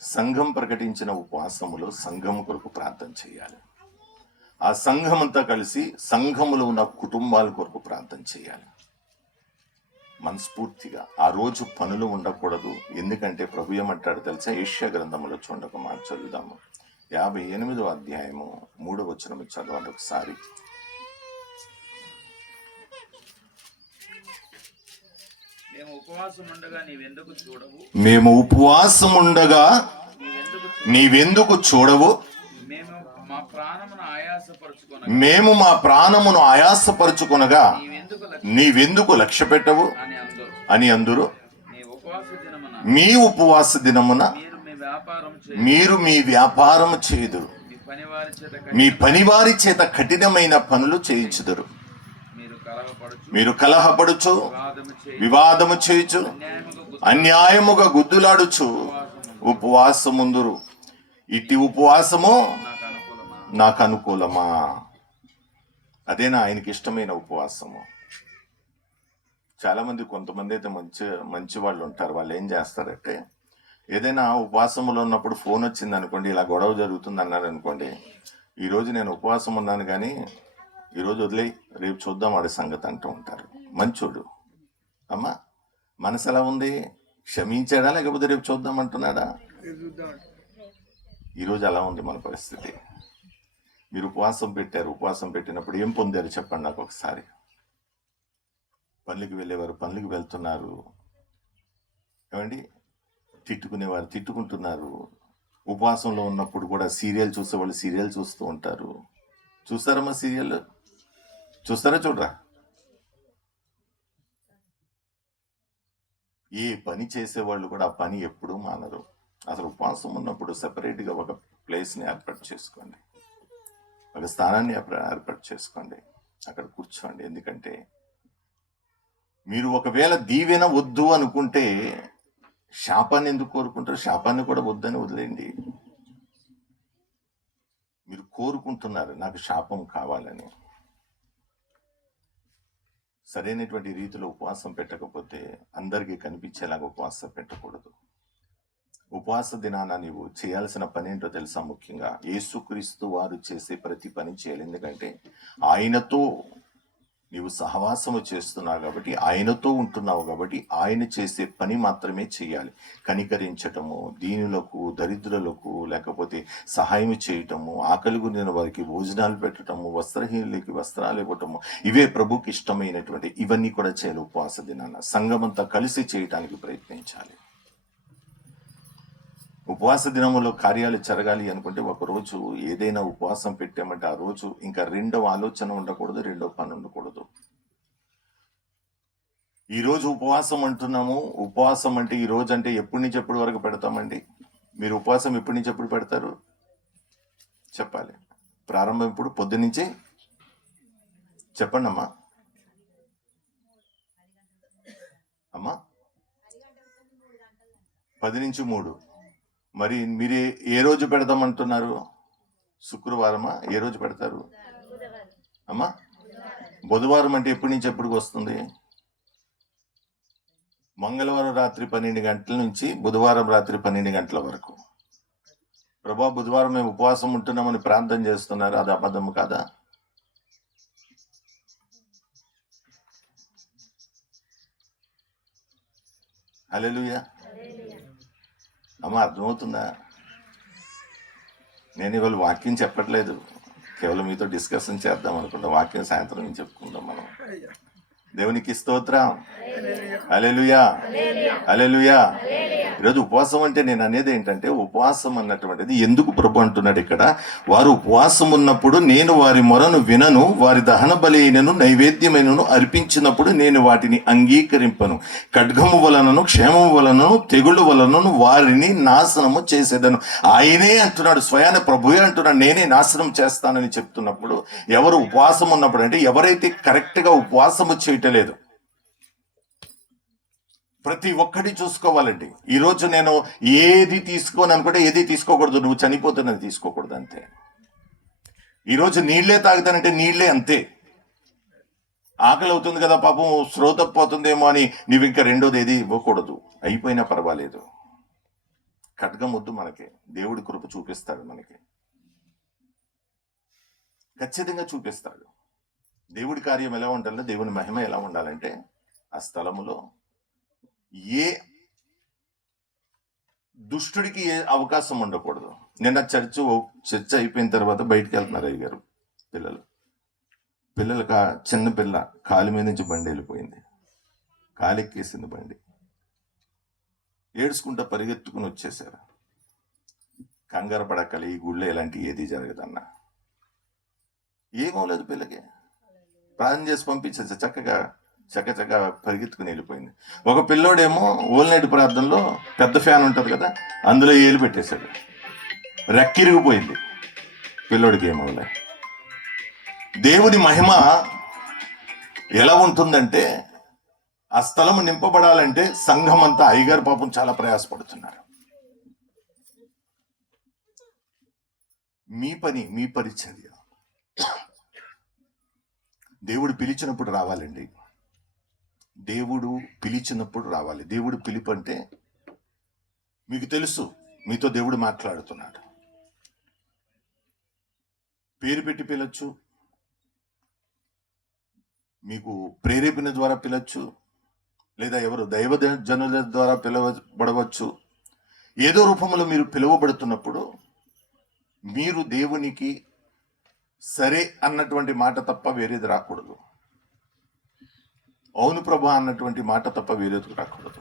సంఘం ప్రకటించిన ఉపవాసములో సంఘం కొరకు ప్రార్థన చేయాలి. ఆ సంఘం అంతా కలిసి సంఘములో ఉన్న కుటుంబాల కొరకు ప్రార్థన చేయాలి మనస్ఫూర్తిగా. ఆ రోజు పనులు ఉండకూడదు. ఎందుకంటే ప్రభు ఏమంటాడు తెలుసా? యెషయా గ్రంథములో చూడక మాట చదువుదాము. 58వ అధ్యాయము 3వ వచనం చదవండి ఒకసారి. మేము ఉపవాసం ఉండగా నీవెందుకు చూడవు? నీవెందుకు చూడవు? మేము మా ప్రాణమును ఆయాసపరుచుకొనగా నీవెందుకు లక్ష్య పెట్టవు అని అందురు. మీ ఉపవాస దినమున మీరు మీ వ్యాపారం చేయుదురు, మీ పనివారి చేత కఠినమైన పనులు చేయించుదురు. మీరు కలహపడుచు వివాదము చేయుచు అన్యాయముగా గుద్దులాడుచు ఉపవాసముందురు. ఇట్టి ఉపవాసము నాకు అనుకూలమా? అదేనా ఆయనకి ఇష్టమైన ఉపవాసము? చాలా మంది, కొంతమంది అయితే మంచి వాళ్ళు ఉంటారు. వాళ్ళు ఏం చేస్తారంటే, ఏదైనా ఉపవాసములో ఉన్నప్పుడు ఫోన్ వచ్చింది అనుకోండి, ఇలా గొడవ జరుగుతుంది అన్నారు అనుకోండి, ఈరోజు నేను ఉపవాసం ఉన్నాను కానీ ఈరోజు వదిలేయి, రేపు చూద్దాం వాడి సంగతి అంటూ ఉంటారు. మంచోడు. అమ్మా, మనసు ఎలా ఉంది? క్షమించాడా లేకపోతే రేపు చూద్దాం అంటున్నాడా? ఈరోజు అలా ఉంది మన పరిస్థితి. మీరు ఉపవాసం పెట్టారు, ఉపవాసం పెట్టినప్పుడు ఏం పొందారు చెప్పండి నాకు ఒకసారి. పనులకి వెళ్ళేవారు పనులకి వెళ్తున్నారు, ఏమండి, తిట్టుకునేవారు తిట్టుకుంటున్నారు. ఉపవాసంలో ఉన్నప్పుడు కూడా సీరియల్ చూసేవాళ్ళు సీరియల్ చూస్తూ ఉంటారు. చూస్తారమ్మా సీరియల్? చూస్తారా? చూడరా? ఏ పని చేసేవాళ్ళు కూడా ఆ పని ఎప్పుడూ మానరు. అసలు ఉపవాసం ఉన్నప్పుడు సెపరేట్గా ఒక ప్లేస్ని ఏర్పాటు చేసుకోండి, ఒక స్థానాన్ని ఏర్పాటు చేసుకోండి, అక్కడ కూర్చోండి. ఎందుకంటే మీరు ఒకవేళ దీవెన వద్దు అనుకుంటే శాపాన్ని ఎందుకు కోరుకుంటారు? శాపాన్ని కూడా వద్దని వదిలేయండి. మీరు కోరుకుంటున్నారు నాకు శాపం కావాలని. సరైనటువంటి రీతిలో ఉపవాసం పెట్టకపోతే అందరికీ కనిపించేలాగా ఉపవాసం పెట్టకూడదు. ఉపవాస దినాన నీవు చేయాల్సిన పని ఏంటో తెలుసా? ముఖ్యంగా యేసుక్రీస్తు వారు చేసే ప్రతి పని చేయాలి. ఎందుకంటే ఆయనతో నీవు సహవాసము చేస్తున్నావు కాబట్టి, ఆయనతో ఉంటున్నావు కాబట్టి ఆయన చేసే పని మాత్రమే చేయాలి. కనికరించటము, దీనులకు దరిద్రులకు లేకపోతే సహాయం చేయటము, ఆకలి గురిన వారికి భోజనాలు పెట్టడము, వస్త్రహీనులకి వస్త్రాలు ఇవ్వటము, ఇవే ప్రభుకి ఇష్టమైనటువంటి. ఇవన్నీ కూడా చేయాలి ఉపవాస దినాన. సంఘమంతా కలిసి చేయటానికి ప్రయత్నించాలి. ఉపవాస దినములో కార్యాలు జరగాలి అనుకుంటే ఒకరోజు ఏదైనా ఉపవాసం పెట్టామంటే ఆ రోజు ఇంకా రెండవ ఆలోచన ఉండకూడదు, రెండవ పని ఉండకూడదు. ఈరోజు ఉపవాసం అంటున్నాము. ఉపవాసం అంటే ఈ రోజు అంటే ఎప్పటి నుంచి ఎప్పటి వరకు పెడతామండి? మీరు ఉపవాసం ఎప్పటి నుంచి ఎప్పుడు పెడతారు చెప్పాలి. ప్రారంభం ఇప్పుడు పొద్దునుంచి చెప్పండి అమ్మా. అమ్మా 10 నుంచి 3. మరి మీరు ఏ రోజు పెడదామంటున్నారు? శుక్రవారమా? ఏ రోజు పెడతారు అమ్మా? బుధవారం అంటే ఎప్పటి నుంచి ఎప్పటికి వస్తుంది? మంగళవారం రాత్రి 12 గంటల నుంచి బుధవారం రాత్రి 12 గంటల వరకు. ప్రభా, బుధవారం మేము ఉపవాసం ఉంటున్నామని ప్రార్థన చేస్తున్నారు, అది అబద్ధం కాదా? హల్లెలూయా. అమ్మ, అర్థమవుతుందా? నేను ఇవాళ వాక్యం చెప్పట్లేదు, కేవలం మీతో డిస్కషన్ చేద్దాం అనుకుంటా. వాక్యం సాయంత్రం నుంచి చెప్పుకుందాం మనం. దేవునికి స్తోత్రం. హల్లెలూయా, హల్లెలూయా. ఈరోజు ఉపవాసం అంటే నేను అనేది ఏంటంటే, ఉపవాసం అన్నటువంటిది ఎందుకు ప్రభు అంటున్నాడు ఇక్కడ, వారు ఉపవాసం ఉన్నప్పుడు నేను వారి మొరను వినను, వారి దహన బలినను నైవేద్యమైనను అర్పించినప్పుడు నేను వాటిని అంగీకరింపను, ఖడ్గము వలనను క్షేమము వలనను తెగుళ్ళు వలనను వారిని నాశనము చేసేదను. ఆయనే అంటున్నాడు, స్వయాన ప్రభువే అంటున్నాడు, నేనే నాశనం చేస్తానని చెప్తున్నప్పుడు ఎవరు ఉపవాసం ఉన్నప్పుడు అంటే ఎవరైతే కరెక్ట్ గా ఉపవాసము చేయటలేదు, ప్రతి ఒక్కటి చూసుకోవాలండి. ఈరోజు నేను ఏది తీసుకోని అనుకుంటే ఏది తీసుకోకూడదు, నువ్వు చనిపోతున్నది తీసుకోకూడదు అంతే. ఈరోజు నీళ్లే తాగుతానంటే నీళ్లే అంతే. ఆకలి అవుతుంది కదా పాపం, శ్రోత పోతుందేమో అని నువ్వు ఇంకా రెండోది ఏది ఇవ్వకూడదు, అయిపోయినా పర్వాలేదు. ఖడ్గం వద్దు మనకి, దేవుడి కృప చూపిస్తాడు మనకి, ఖచ్చితంగా చూపిస్తాడు. దేవుడి కార్యం ఎలా ఉండాలంటే, దేవుని మహిమ ఎలా ఉండాలంటే, ఆ స్థలములో ఏ దుష్టుడికి ఏ అవకాశం ఉండకూడదు. నిన్న చర్చ అయిపోయిన తర్వాత బయటికి వెళ్తున్నారు అయ్యగారు పిల్లలు చిన్న పిల్ల కాలు మీద నుంచి బండి వెళ్ళిపోయింది, కాలెక్కేసింది బండి, ఏడ్చుకుంటా పరిగెత్తుకుని వచ్చేసారు. కంగారు పడక్కలి, ఈ గుళ్ళో ఇలాంటి ఏది జరగదన్నా, ఏమో లేదు, పిల్లకి ప్రార్థన చేసి పంపించేసి చక్కగా పరిగెత్తుకుని వెళ్ళిపోయింది. ఒక పిల్లోడేమో ఓల్ నైట్ ప్రార్థనలో పెద్ద ఫ్యాన్ ఉంటుంది కదా, అందులో ఏలు పెట్టేశాడు, రెక్కిరిగిపోయింది. పిల్లోడికి ఏమవులే. దేవుని మహిమ ఎలా ఉంటుందంటే, ఆ స్థలం నింపబడాలంటే సంఘం అంతా, అయ్యగారు పాపం చాలా ప్రయాసపడుతున్నారు. మీ పని, మీ పరిచర్య దేవుడు పిలిచినప్పుడు రావాలండి. దేవుడు పిలిచినప్పుడు రావాలి. దేవుడు పిలుపు అంటే మీకు తెలుసు, మీతో దేవుడు మాట్లాడుతున్నాడు. పేరు పెట్టి పిలవచ్చు, మీకు ప్రేరేపణ ద్వారా పిలవచ్చు, లేదా ఎవరు దైవ జనుల ద్వారా పిలవబడవచ్చు. ఏదో రూపంలో మీరు పిలువబడుతున్నప్పుడు మీరు దేవునికి సరే అన్నటువంటి మాట తప్ప వేరేది రాకూడదు, అవును ప్రభు అన్నటువంటి మాట తప్ప వేరేది రాకూడదు.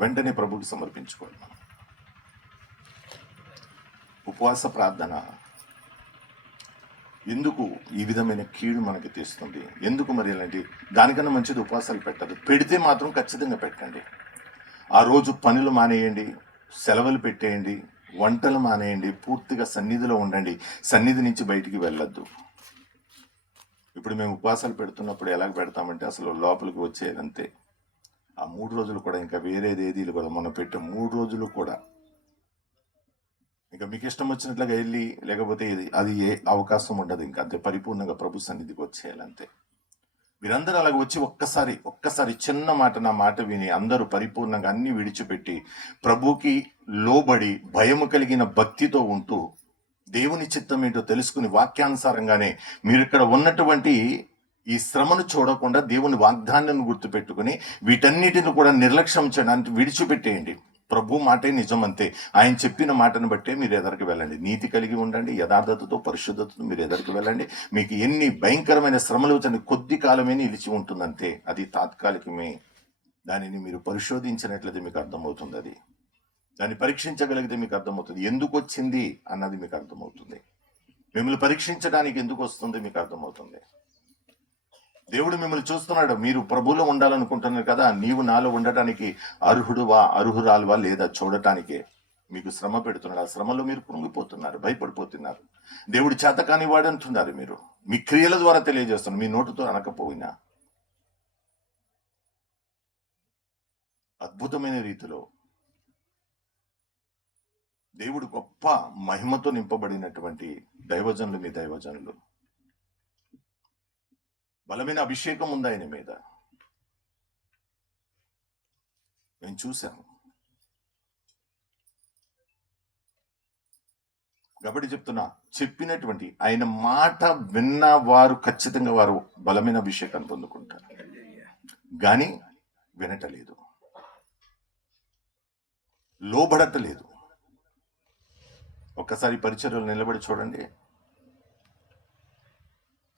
వెంటనే ప్రభుకి సమర్పించుకోవాలి. ఉపవాస ప్రార్థన ఎందుకు ఈ విధమైన కీడు మనకి తీస్తుంది? ఎందుకు మరి ఇలాంటి దానికన్నా మంచిది ఉపవాసాలు పెట్టదు. పెడితే మాత్రం ఖచ్చితంగా పెట్టండి. ఆ రోజు పనులు మానేయండి, సెలవులు పెట్టేయండి, వంటలు మానేయండి, పూర్తిగా సన్నిధిలో ఉండండి, సన్నిధి నుంచి బయటికి వెళ్ళొద్దు. ఇప్పుడు మేము ఉపవాసాలు పెడుతున్నప్పుడు ఎలాగ పెడతామంటే అసలు లోపలికి వచ్చేదంతే. ఆ 3 రోజులు కూడా ఇంకా వేరేది ఏది కూడా, మనం పెట్టే 3 రోజులు కూడా ఇంకా మీకు ఇష్టం వచ్చినట్లుగా వెళ్ళి, లేకపోతే అది ఏ అవకాశం ఉండదు. ఇంకా అంతే, పరిపూర్ణంగా ప్రభు సన్నిధికి వచ్చేయాలంతే. మీరందరూ అలాగ వచ్చి ఒక్కసారి చిన్న మాట, నా మాట విని అందరూ పరిపూర్ణంగా అన్ని విడిచిపెట్టి ప్రభుకి లోబడి భయము కలిగిన భక్తితో ఉంటూ దేవుని చిత్తం ఏంటో తెలుసుకుని వాక్యానుసారంగానే మీరు ఇక్కడ ఉన్నటువంటి ఈ శ్రమను చూడకుండా దేవుని వాగ్దానాన్ని గుర్తుపెట్టుకుని వీటన్నిటిని కూడా నిర్లక్ష్యం చేయడానికి విడిచిపెట్టేయండి. ప్రభు మాటే నిజం అంతే. ఆయన చెప్పిన మాటను బట్టే మీరు ఎదరికి వెళ్ళండి. నీతి కలిగి ఉండండి, యథార్థతతో పరిశుద్ధతతో మీరు ఎదరికి వెళ్ళండి. మీకు ఎన్ని భయంకరమైన శ్రమలు వచ్చిన కొద్ది కాలమే నిలిచి ఉంటుందంతే, అది తాత్కాలికమే. దానిని మీరు పరిశోధించినట్లయితే మీకు అర్థమవుతుంది, అది దాన్ని పరీక్షించగలిగితే మీకు అర్థమవుతుంది, ఎందుకు వచ్చింది అన్నది మీకు అర్థమవుతుంది. మిమ్మల్ని పరీక్షించడానికి ఎందుకు వస్తుంది మీకు అర్థమవుతుంది. దేవుడు మిమ్మల్ని చూస్తున్నాడు, మీరు ప్రభువులో ఉండాలనుకుంటున్నారు కదా, నీవు నాలో ఉండటానికి అర్హుడువా అర్హురాలువా లేదా చూడటానికే మీకు శ్రమ పెడుతున్నాడు. ఆ శ్రమలో మీరు కృంగిపోతున్నారు, భయపడిపోతున్నారు. దేవుడు చేత కాని వాడు అంటున్నారు. మీరు మీ క్రియల ద్వారా తెలియజేస్తున్నారు, మీ నోటితో అనకపోయినా. అద్భుతమైన రీతిలో దేవుడు గొప్ప మహిమతో నింపబడినటువంటి దైవజనులు, మీ దైవజనులు, బలమైన అభిషేకం ఉంది ఆయన మీద. నేను చూశాను కాబట్టి చెప్తున్నా, చెప్పినటువంటి ఆయన మాట విన్న వారు ఖచ్చితంగా వారు బలమైన అభిషేకాన్ని పొందుకుంటారు. కానీ వినటలేదు, లోబడటలేదు. ఒక్కసారి పరిచర్యలు నిలబడి చూడండి.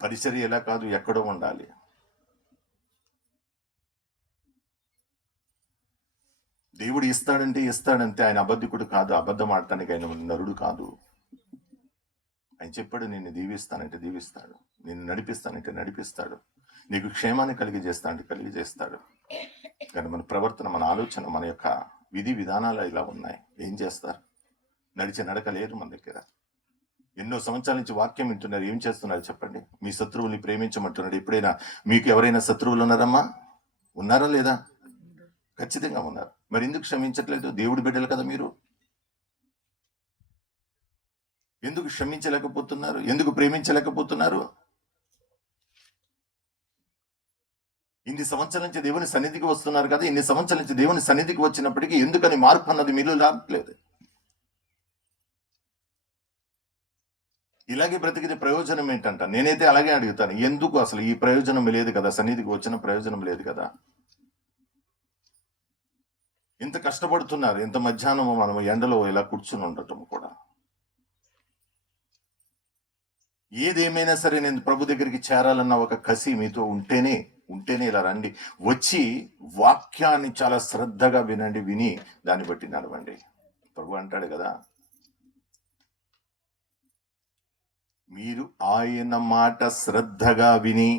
పరిచర్య ఎలా కాదు, ఎక్కడో ఉండాలి. దేవుడు ఇస్తాడంటే ఇస్తాడంతే. ఆయన అబద్ధికుడు కాదు, అబద్ధం ఆడటానికి ఆయన నరుడు కాదు. ఆయన చెప్పాడు, నిన్ను దీవిస్తానంటే దీవిస్తాడు, నిన్ను నడిపిస్తానంటే నడిపిస్తాడు, నీకు క్షేమాన్ని కలిగజేస్తానంటే కలిగజేస్తాడు. కానీ మన ప్రవర్తన, మన ఆలోచన, మన యొక్క విధి విధానాలు ఇలా ఉన్నాయి. ఏం చేస్తారు? నడిచే నడక లేదు మన దగ్గర. ఎన్నో సంవత్సరాల నుంచి వాక్యం వింటున్నారు, ఏం చేస్తున్నారు చెప్పండి? మీ శత్రువుల్ని ప్రేమించమంటున్నాడు. ఎప్పుడైనా మీకు ఎవరైనా శత్రువులు ఉన్నారమ్మా? ఉన్నారా లేదా? ఖచ్చితంగా ఉన్నారు. మరి ఎందుకు క్షమించట్లేదు? దేవుడి బిడ్డలు కదా మీరు. ఎందుకు క్షమించలేకపోతున్నారు? ఎందుకు ప్రేమించలేకపోతున్నారు? ఇన్ని సంవత్సరాల నుంచి దేవుని సన్నిధికి వస్తున్నారు కదా, ఇన్ని సంవత్సరాల నుంచి దేవుని సన్నిధికి వచ్చినప్పటికీ ఎందుకని మార్పు అన్నది మీలో రావట్లేదు? ఇలాగే బ్రతికితే ప్రయోజనం ఏంటంట? నేనైతే అలాగే అడుగుతాను, ఎందుకు అసలు ఈ ప్రయోజనం లేదు కదా, సన్నిధికి వచ్చిన ప్రయోజనం లేదు కదా? ఇంత కష్టపడుతున్నారు, ఇంత మధ్యాహ్నం మనం ఎండలో ఇలా కూర్చుని ఉండటం కూడా. ఏదేమైనా సరే నేను ప్రభు దగ్గరికి చేరాలన్న ఒక కసి మీతో ఉంటేనే ఇలా రండి. వచ్చి వాక్యాన్ని చాలా శ్రద్ధగా వినండి, విని దాన్ని బట్టి నడవండి. ప్రభు అంటాడు కదా, మీరు ఆయన మాట శ్రద్ధగా విని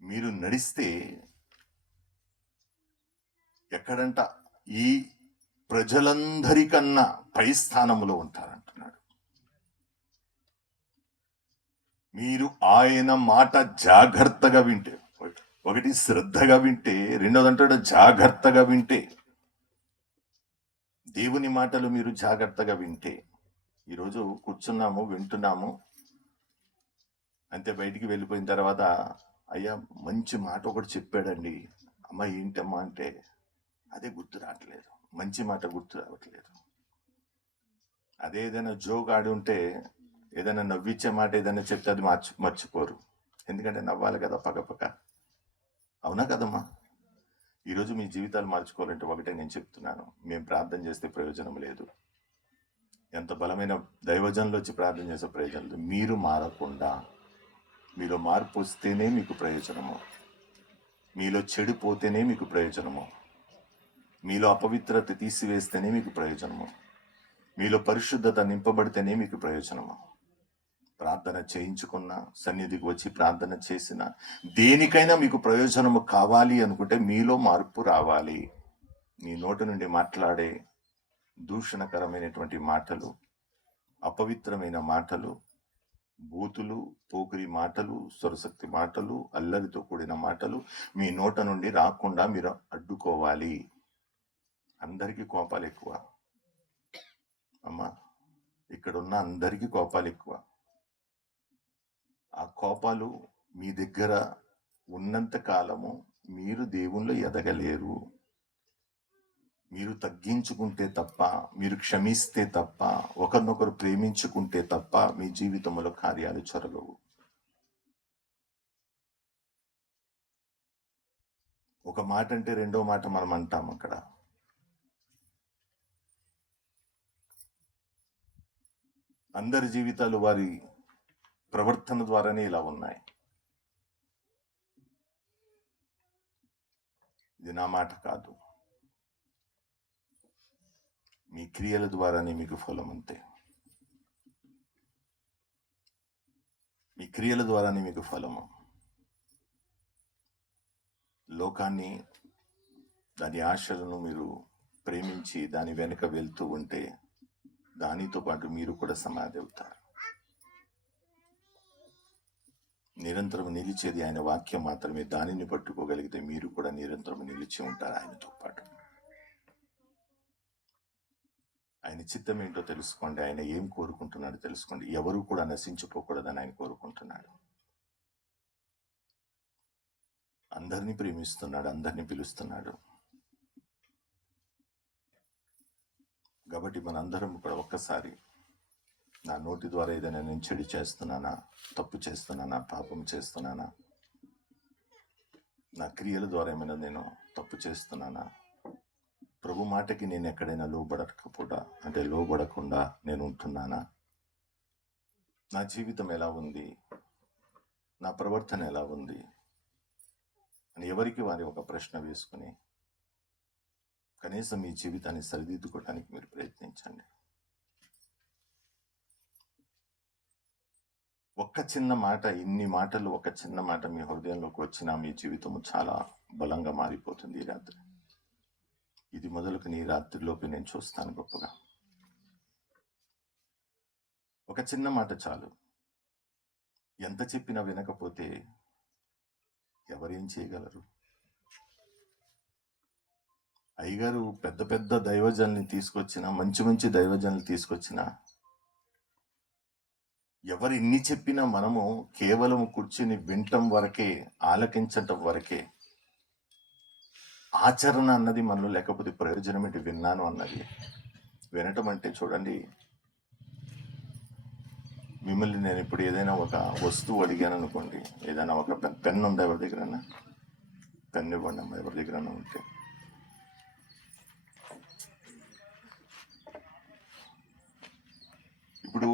మీరు నడిస్తే ఎక్కడంట? ఈ ప్రజలందరికన్నా పై స్థానంలో ఉంటారంటున్నాడు. మీరు ఆయన మాట జాగ్రత్తగా వింటే, ఒకటి శ్రద్ధగా వింటే, రెండోది అంటాడు జాగ్రత్తగా వింటే. దేవుని మాటలు మీరు జాగ్రత్తగా వింటే. ఈరోజు కూర్చున్నాము, వింటున్నాము, అంతే. బయటికి వెళ్ళిపోయిన తర్వాత, అయ్యా మంచి మాట ఒకటి చెప్పాడండి, అమ్మ ఏంటమ్మా అంటే అదే గుర్తు రావట్లేదు, మంచి మాట గుర్తు రావట్లేదు. అదే ఏదైనా జోక్ ఆడి ఉంటే, ఏదైనా నవ్వించే మాట ఏదైనా చెప్తే అది మర్చిపోరు. ఎందుకంటే నవ్వాలి కదా పక్కపక్క. అవునా కదమ్మా? ఈరోజు మీ జీవితాలు మార్చుకోవాలంటే ఒకటే నేను చెప్తున్నాను, మేము ప్రార్థన చేస్తే ప్రయోజనం లేదు. ఎంత బలమైన దైవజనులు వచ్చి ప్రార్థన చేసే ప్రయోజనం లేదు. మీరు మారకుండా, మీలో మార్పు వస్తేనే మీకు ప్రయోజనము. మీలో చెడిపోతేనే మీకు ప్రయోజనము. మీలో అపవిత్రత తీసివేస్తేనే మీకు ప్రయోజనము. మీలో పరిశుద్ధత నింపబడితేనే మీకు ప్రయోజనము. ప్రార్థన చేయించుకున్నా, సన్నిధికి వచ్చి ప్రార్థన చేసిన, దేనికైనా మీకు ప్రయోజనము కావాలి అనుకుంటే మీలో మార్పు రావాలి. మీ నోటి నుండి మాట్లాడే దూషణకరమైనటువంటి మాటలు, అపవిత్రమైన మాటలు, బూతులు, పోకిరి మాటలు, స్వరశక్తి మాటలు, అల్లరితో కూడిన మాటలు మీ నోట నుండి రాకుండా మీరు అడ్డుకోవాలి. అందరికీ కోపాలు ఎక్కువ అమ్మా, ఇక్కడున్న అందరికీ కోపాలు ఎక్కువ. ఆ కోపాలు మీ దగ్గర ఉన్నంత కాలము మీరు దేవుళ్ళు ఎదగలేరు. మీరు తగ్గించుకుంటే తప్ప, మీరు క్షమిస్తే తప్ప, ఒకరినొకరు ప్రేమించుకుంటే తప్ప మీ జీవితంలో కార్యాలు జరగవు. ఒక మాట అంటే రెండో మాట మనం అంటాం. అక్కడ అందరి జీవితాలు వారి ప్రవర్తన ద్వారానే ఇలా ఉన్నాయి. ఇది నా మాట కాదు, మీ క్రియల ద్వారానే మీకు ఫలం. అంతే, మీ క్రియల ద్వారానే మీకు ఫలము. లోకాన్ని, దాని ఆశలను మీరు ప్రేమించి దాని వెనుక వెళ్తూ ఉంటే దానితో పాటు మీరు కూడా సమాధి అవుతారు. నిరంతరం నిలిచేది ఆయన వాక్యం మాత్రమే. దానిని పట్టుకోగలిగితే మీరు కూడా నిరంతరం నిలిచి ఉంటారు ఆయనతో పాటు. ఆయన చిత్తం ఏంటో తెలుసుకోండి, ఆయన ఏం కోరుకుంటున్నాడో తెలుసుకోండి. ఎవరు కూడా నశించిపోకూడదని ఆయన కోరుకుంటున్నాడు. అందరినీ ప్రేమిస్తున్నాడు, అందరినీ పిలుస్తున్నాడు. కాబట్టి మనందరం కూడా ఒక్కసారి, నా నోటి ద్వారా ఏదైనా నేను చెడు చేస్తున్నానా, తప్పు చేస్తున్నానా, పాపం చేస్తున్నానా, నా క్రియల ద్వారా ఏమైనా నేను తప్పు చేస్తున్నానా, ప్రభు మాటకి నేను ఎక్కడైనా లోబడకుండా నేను ఉంటున్నానా, నా జీవితం ఎలా ఉంది, నా ప్రవర్తన ఎలా ఉంది అని ఎవరికి వారి ఒక ప్రశ్న వేసుకుని కనీసం మీ జీవితాన్ని సరిదిద్దుకోవడానికి మీరు ప్రయత్నించండి. ఒక్క చిన్న మాట, ఇన్ని మాటలు, ఒక చిన్న మాట మీ హృదయంలోకి వచ్చినా మీ జీవితం చాలా బలంగా మారిపోతుంది. ఈ రాత్రి ఇది మొదలుకొని ఈ రాత్రిలోపు నేను చూస్తాను గొప్పగా. ఒక చిన్న మాట చాలు. ఎంత చెప్పినా వినకపోతే ఎవరేం చేయగలరు? అయ్యగారు పెద్ద పెద్ద దైవజనుల్ని తీసుకొచ్చిన, మంచి మంచి దైవజనులు తీసుకొచ్చిన, ఎవరు ఎన్ని చెప్పినా మనము కేవలం కూర్చుని వినటం వరకే, ఆలకించటం వరకే. ఆచరణ అన్నది మనలో లేకపోతే ప్రయోజనం ఏంటి? విన్నాను అన్నది. వినటం అంటే చూడండి, మిమ్మల్ని నేను ఇప్పుడు ఏదైనా ఒక వస్తువు అడిగాను అనుకోండి, ఏదైనా ఒక పెన్ ఉందా ఎవరి దగ్గర? పెన్ ఇవ్వండి అమ్మా, ఎవరి దగ్గర ఉంటే. ఇప్పుడు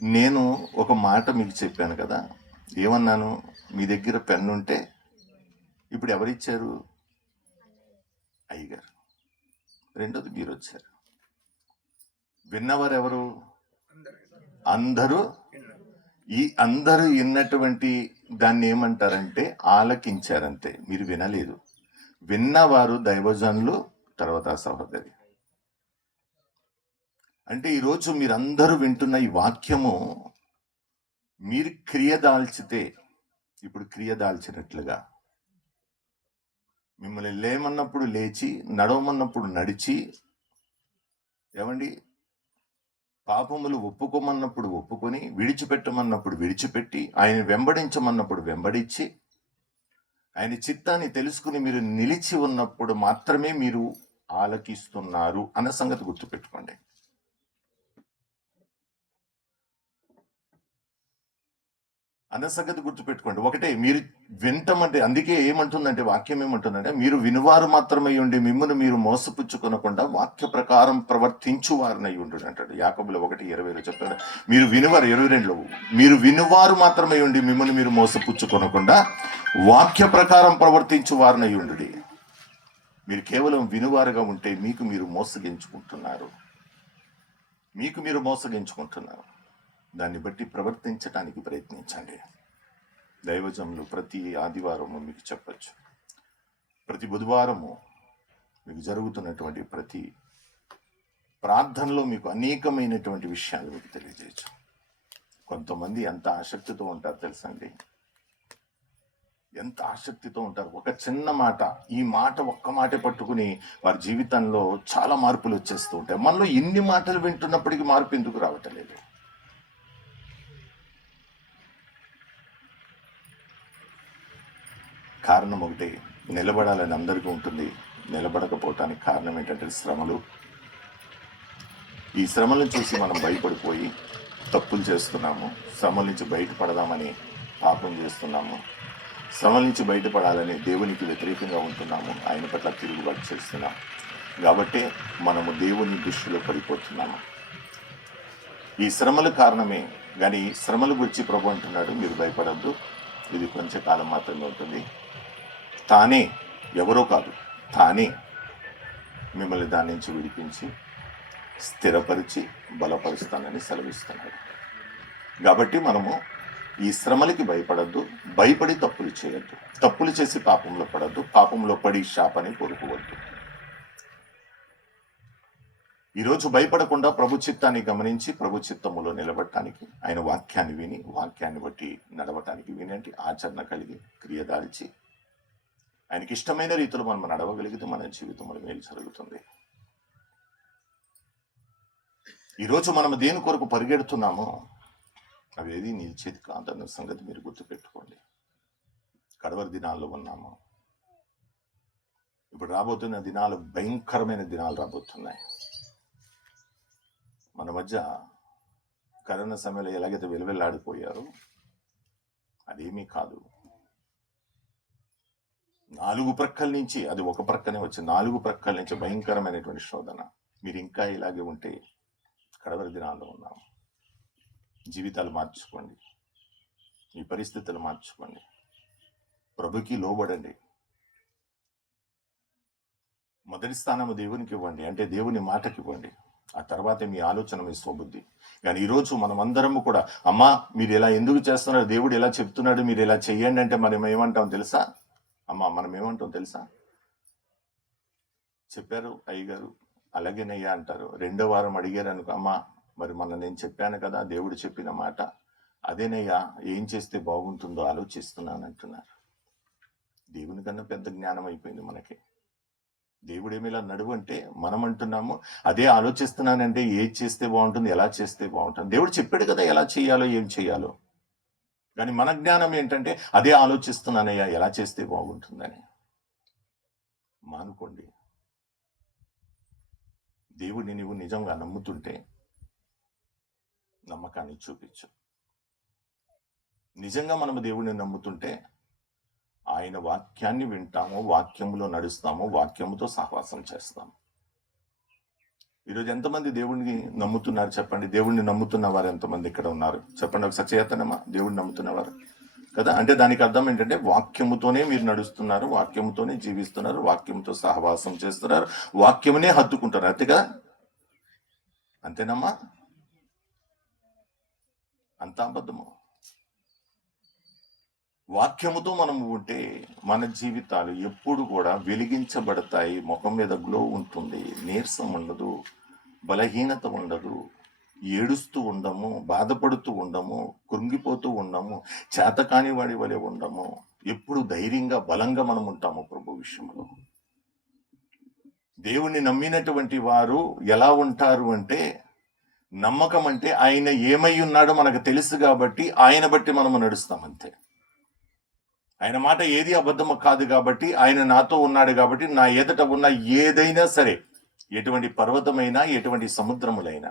నేను ఒక మాట మీకు చెప్పాను కదా, ఏమన్నాను? మీ దగ్గర పెన్ ఉంటే. ఇప్పుడు ఎవరిచ్చారు? అయ్యగారు. రెండోది మీరు వచ్చారు. విన్నవారు ఎవరు? అందరూ. ఈ అందరూ విన్నటువంటి దాన్ని ఏమంటారంటే ఆలకించారంతే, మీరు వినలేదు. విన్నవారు దైవజనులు, తర్వాత సహోదరి. అంటే ఈరోజు మీరందరూ వింటున్న ఈ వాక్యము మీరు క్రియ దాల్చితే, ఇప్పుడు క్రియ దాల్చినట్లుగా, మిమ్మల్ని లేమన్నప్పుడు లేచి, నడవమన్నప్పుడు నడిచి, ఏమండి, పాపములు ఒప్పుకోమన్నప్పుడు ఒప్పుకొని, విడిచిపెట్టమన్నప్పుడు విడిచిపెట్టి, ఆయన వెంబడించమన్నప్పుడు వెంబడించి, ఆయన చిత్తాన్ని తెలుసుకుని మీరు నిలిచి ఉన్నప్పుడు మాత్రమే మీరు ఆలకిస్తున్నారు అన్న సంగతి గుర్తుపెట్టుకోండి. అన్న సంగతి గుర్తుపెట్టుకోండి. ఒకటే, మీరు వింటమంటే, అందుకే ఏమంటుందంటే, వాక్యం ఏమంటుందంటే, మీరు వినువారు మాత్రమై ఉండి మిమ్మును మీరు మోసపుచ్చుకొనకుండా వాక్య ప్రకారం ప్రవర్తించు వారినై ఉండు అంటాడు. యాకోబులో 1:20 చెప్తాడు. మీరు వినువారు, 22లో, మీరు వినువారు మాత్రమై ఉండి మిమ్మును మీరు మోసపుచ్చుకొనకుండా వాక్య ప్రకారం ప్రవర్తించు వారినై ఉండు. మీరు కేవలం వినువారుగా ఉంటే మీకు మీరు మోసగించుకుంటున్నారు. దాన్ని బట్టి ప్రవర్తించడానికి ప్రయత్నించండి. దైవజనులు ప్రతి ఆదివారము మీకు చెప్పచ్చు, ప్రతి బుధవారము మీకు జరుగుతున్నటువంటి ప్రతి ప్రార్థనలో మీకు అనేకమైనటువంటి విషయాలు మీకు తెలియజేయచ్చు. కొంతమంది ఎంత ఆసక్తితో ఉంటారు తెలుసండి, ఎంత ఆసక్తితో ఉంటారు. ఒక చిన్న మాట, ఈ మాట ఒక్క మాటే పట్టుకుని వారి జీవితంలో చాలా మార్పులు వచ్చేస్తూ ఉంటాయి. మనలో ఎన్ని మాటలు వింటున్నప్పటికీ మార్పు ఎందుకు రావటం లేదు? కారణం ఒకటే, నిలబడాలని అందరికీ ఉంటుంది. నిలబడకపోవటానికి కారణం ఏంటంటే శ్రమలు. ఈ శ్రమలను చూసి మనం భయపడిపోయి తప్పులు చేస్తున్నాము. శ్రమల నుంచి బయటపడదామని పాపం చేస్తున్నాము. శ్రమల నుంచి బయటపడాలని దేవునికి వ్యతిరేకంగా ఉంటున్నాము. ఆయన పట్ల తిరుగుబాటు చేస్తున్నాము. కాబట్టి మనము దేవుని దృష్టిలో పడిపోతున్నాము. ఈ శ్రమల కారణమే. కానీ శ్రమల గురించి ప్రభు అంటున్నాడు, మీరు భయపడద్దు, ఇది కొంచెం కాలం మాత్రమే ఉంటుంది. తానే, ఎవరో కాదు, తానే మిమ్మల్ని దాని నుంచి విడిపించి స్థిరపరిచి బలపరుస్తానని సెలవిస్తున్నాడు. కాబట్టి మనము ఈ శ్రమలకి భయపడద్దు, భయపడి తప్పులు చేయొద్దు, తప్పులు చేసి పాపంలో పడద్దు, పాపంలో పడి శాపాన్ని కోరుకోవద్దు. ఈరోజు భయపడకుండా ప్రభు చిత్తాన్ని గమనించి ప్రభు చిత్తములో నిలబడటానికి, ఆయన వాక్యాన్ని విని, వాక్యాన్ని బట్టి నడవటానికి, వినండి, ఆచరణ కలిగి క్రియదాల్చి ఆయనకి ఇష్టమైన రీతిలో మనం నడవగలిగితే మన జీవితంలో మేలు జరుగుతుంది. ఈరోజు మనం దేని కొరకు పరిగెడుతున్నామో అవేది నిలిచేది కాదన్న సంగతి మీరు గుర్తుపెట్టుకోండి. కడవరి దినాల్లో ఉన్నాము. ఇప్పుడు రాబోతున్న దినాలు భయంకరమైన దినాలు రాబోతున్నాయి. మన మధ్య కరోనా సమయంలో ఎలాగైతే వెలువెల్లాడిపోయారో అదేమీ కాదు. 4 ప్రక్కల నుంచి, అది ఒక ప్రక్కనే వచ్చి 4 ప్రక్కల నుంచి భయంకరమైనటువంటి శోధన. మీరు ఇంకా ఇలాగే ఉంటే కడవరి దినాల్లో ఉన్నాము. జీవితాలు మార్చుకోండి, మీ పరిస్థితులు మార్చుకోండి, ప్రభుకి లోబడండి. మొదటి స్థానము దేవునికి ఇవ్వండి, అంటే దేవుని మాటకి ఇవ్వండి. ఆ తర్వాత మీ ఆలోచన, మీ స్వబుద్ధి. కానీ ఈరోజు మనం అందరము కూడా, అమ్మా మీరు ఇలా ఎందుకు చేస్తున్నారు, దేవుడు ఎలా చెప్తున్నాడు, మీరు ఇలా చెయ్యండి అంటే మనం ఏమంటాం తెలుసా? అమ్మా మనం ఏమంటాం తెలుసా? చెప్పారు అయ్యగారు, అలాగేనయ్యా అంటారు. రెండో వారం అడిగారు అనుకో, అమ్మా మరి నేను చెప్పాను కదా దేవుడు చెప్పిన మాట, అదేనయ్యా ఏం చేస్తే బాగుంటుందో ఆలోచిస్తున్నాను అంటున్నారు. దేవుని కన్నా పెద్ద జ్ఞానం అయిపోయింది మనకి. దేవుడేమి ఇలా నడువు అంటే మనం అంటున్నాము అదే ఆలోచిస్తున్నానంటే ఏది చేస్తే బాగుంటుంది, ఎలా చేస్తే బాగుంటుంది. దేవుడు చెప్పాడు కదా ఎలా చేయాలో, ఏం చేయాలో. కానీ మన జ్ఞానం ఏంటంటే అదే ఆలోచిస్తున్నానయ్యా ఎలా చేస్తే బాగుంటుందని. మానుకోండి. దేవుడిని నువ్వు నిజంగా నమ్ముతుంటే నమ్మకాన్ని చూపించు. నిజంగా మనము దేవుడిని నమ్ముతుంటే ఆయన వాక్యాన్ని వింటాము, వాక్యములో నడుస్తాము, వాక్యముతో సహవాసం చేస్తాము. ఈరోజు ఎంతమంది దేవుడిని నమ్ముతున్నారు చెప్పండి? దేవుడిని నమ్ముతున్న వారు ఎంతమంది ఇక్కడ ఉన్నారు చెప్పండి ఒకసారి. చేతనమా దేవుడిని నమ్ముతున్నవారు కదా? అంటే దానికి అర్థం ఏంటంటే వాక్యముతోనే మీరు నడుస్తున్నారు, వాక్యముతోనే జీవిస్తున్నారు, వాక్యముతో సహవాసం చేస్తున్నారు, వాక్యమునే హత్తుకుంటారు. అంతే కదా? అంతేనమ్మా? అంత అబద్ధము. వాక్యముతో మనం ఉంటే మన జీవితాలు ఎప్పుడు కూడా వెలిగించబడతాయి. ముఖం మీద గ్లో ఉంటుంది, నీరసం ఉండదు, బలహీనత ఉండదు, ఏడుస్తూ ఉండము, బాధపడుతూ ఉండము, కృంగిపోతూ ఉండము, చేతకాని వాడి వలె ఉండము. ఎప్పుడు ధైర్యంగా బలంగా మనం ఉంటాము ప్రభు విషయంలో. దేవుణ్ణి నమ్మినటువంటి వారు ఎలా ఉంటారు అంటే, నమ్మకం అంటే ఆయన ఏమై ఉన్నాడో మనకు తెలుసు కాబట్టి ఆయన బట్టి మనము నడుస్తాం అంతే. ఆయన మాట ఏది అబద్ధము కాదు కాబట్టి, ఆయన నాతో ఉన్నాడు కాబట్టి, నా ఎదుట ఉన్న ఏదైనా సరే, ఎటువంటి పర్వతమైనా, ఎటువంటి సముద్రములైనా,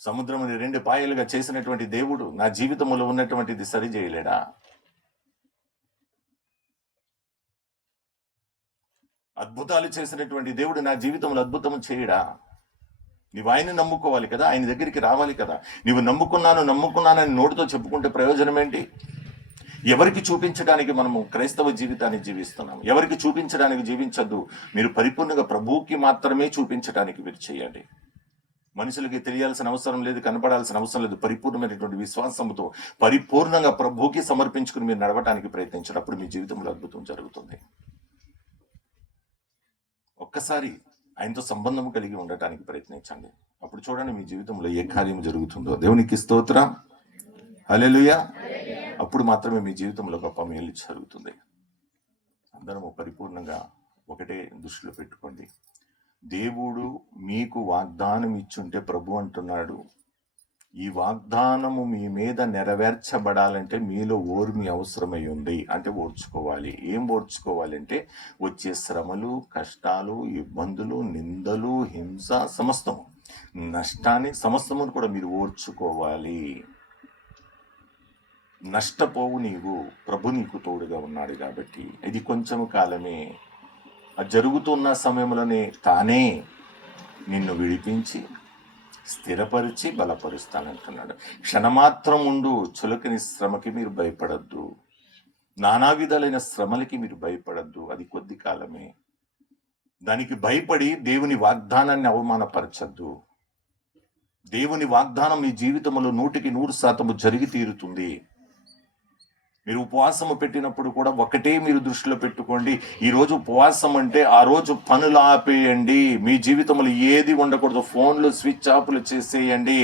సముద్రముని 2 పాయలుగా చేసినటువంటి దేవుడు నా జీవితంలో ఉన్నటువంటిది సరి చేయలేడా? అద్భుతాలు చేసినటువంటి దేవుడు నా జీవితంలో అద్భుతము చేయడా? నువ్వు ఆయన నమ్ముకోవాలి కదా, ఆయన దగ్గరికి రావాలి కదా. నువ్వు నమ్ముకున్నానని నోటితో చెప్పుకుంటే ప్రయోజనం ఏంటి? ఎవరికి చూపించడానికి మనము క్రైస్తవ జీవితాన్ని జీవిస్తున్నాం? ఎవరికి చూపించడానికి జీవించద్దు. మీరు పరిపూర్ణంగా ప్రభువుకి మాత్రమే చూపించడానికి మీరు చేయండి. మనుషులకి తెలియాల్సిన అవసరం లేదు, కనపడాల్సిన అవసరం లేదు. పరిపూర్ణమైనటువంటి విశ్వాసంతో పరిపూర్ణంగా ప్రభువుకి సమర్పించుకుని మీరు నడవటానికి ప్రయత్నించినప్పుడు మీ జీవితంలో అద్భుతం జరుగుతుంది. ఒక్కసారి ఆయనతో సంబంధం కలిగి ఉండటానికి ప్రయత్నించండి. అప్పుడు చూడండి మీ జీవితంలో ఏ కార్యం జరుగుతుందో. దేవునికి స్తోత్రం, హల్లెలూయా. అప్పుడు మాత్రమే మీ జీవితంలో గొప్ప మేలు జరుగుతుంది. అందరము పరిపూర్ణంగా ఒకటే దృష్టిలో పెట్టుకోండి. దేవుడు మీకు వాగ్దానం ఇచ్చుంటే ప్రభు అంటున్నాడు, ఈ వాగ్దానము మీ మీద నెరవేర్చబడాలంటే మీలో ఓర్మి అవసరమై ఉంది. అంటే ఓర్చుకోవాలి. ఏం ఓర్చుకోవాలంటే వచ్చే శ్రమలు, కష్టాలు, ఇబ్బందులు, నిందలు, హింస, సమస్తము, నష్టాన్ని సమస్తమును కూడా మీరు ఓర్చుకోవాలి. నష్టపోవు నీవు, ప్రభు నీకు తోడుగా ఉన్నాడు కాబట్టి. ఇది కొంచెము కాలమే. అది జరుగుతున్న సమయంలోనే తానే నిన్ను విడిపించి స్థిరపరిచి బలపరుస్తానంటున్నాడు. క్షణమాత్రం ఉండు, చులకని శ్రమకి మీరు భయపడద్దు, నానా విధాలైన శ్రమలకి మీరు భయపడద్దు. అది కొద్ది కాలమే. దానికి భయపడి దేవుని వాగ్దానాన్ని అవమానపరచద్దు. దేవుని వాగ్దానం మీ జీవితంలో 100% జరిగి తీరుతుంది. మీరు ఉపవాసము పెట్టినప్పుడు కూడా ఒకటే మీరు దృష్టిలో పెట్టుకోండి. ఈరోజు ఉపవాసం అంటే ఆ రోజు పనులు ఆపేయండి. మీ జీవితంలో ఏది ఉండకూడదు. ఫోన్లు స్విచ్ ఆఫ్లు చేసేయండి.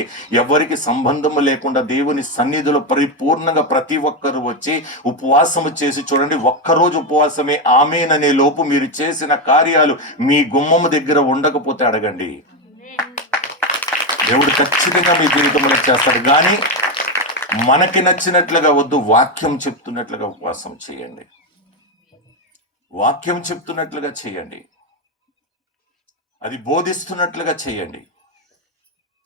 ఎవరికి సంబంధము లేకుండా దేవుని సన్నిధిలో పరిపూర్ణంగా ప్రతి ఒక్కరు వచ్చి ఉపవాసము చేసి చూడండి. ఒక్కరోజు ఉపవాసమే ఆమేననే లోపు మీరు చేసిన కార్యాలు మీ గుమ్మము దగ్గర ఉండకపోతే అడగండి, దేవుడు ఖచ్చితంగా మీ జీవితంలో చేస్తాడు. కానీ మనకి నచ్చినట్లుగా వద్దు, వాక్యం చెప్తున్నట్లుగా ఉపవాసం చేయండి. వాక్యం చెప్తున్నట్లుగా చేయండి, అది బోధిస్తున్నట్లుగా చేయండి.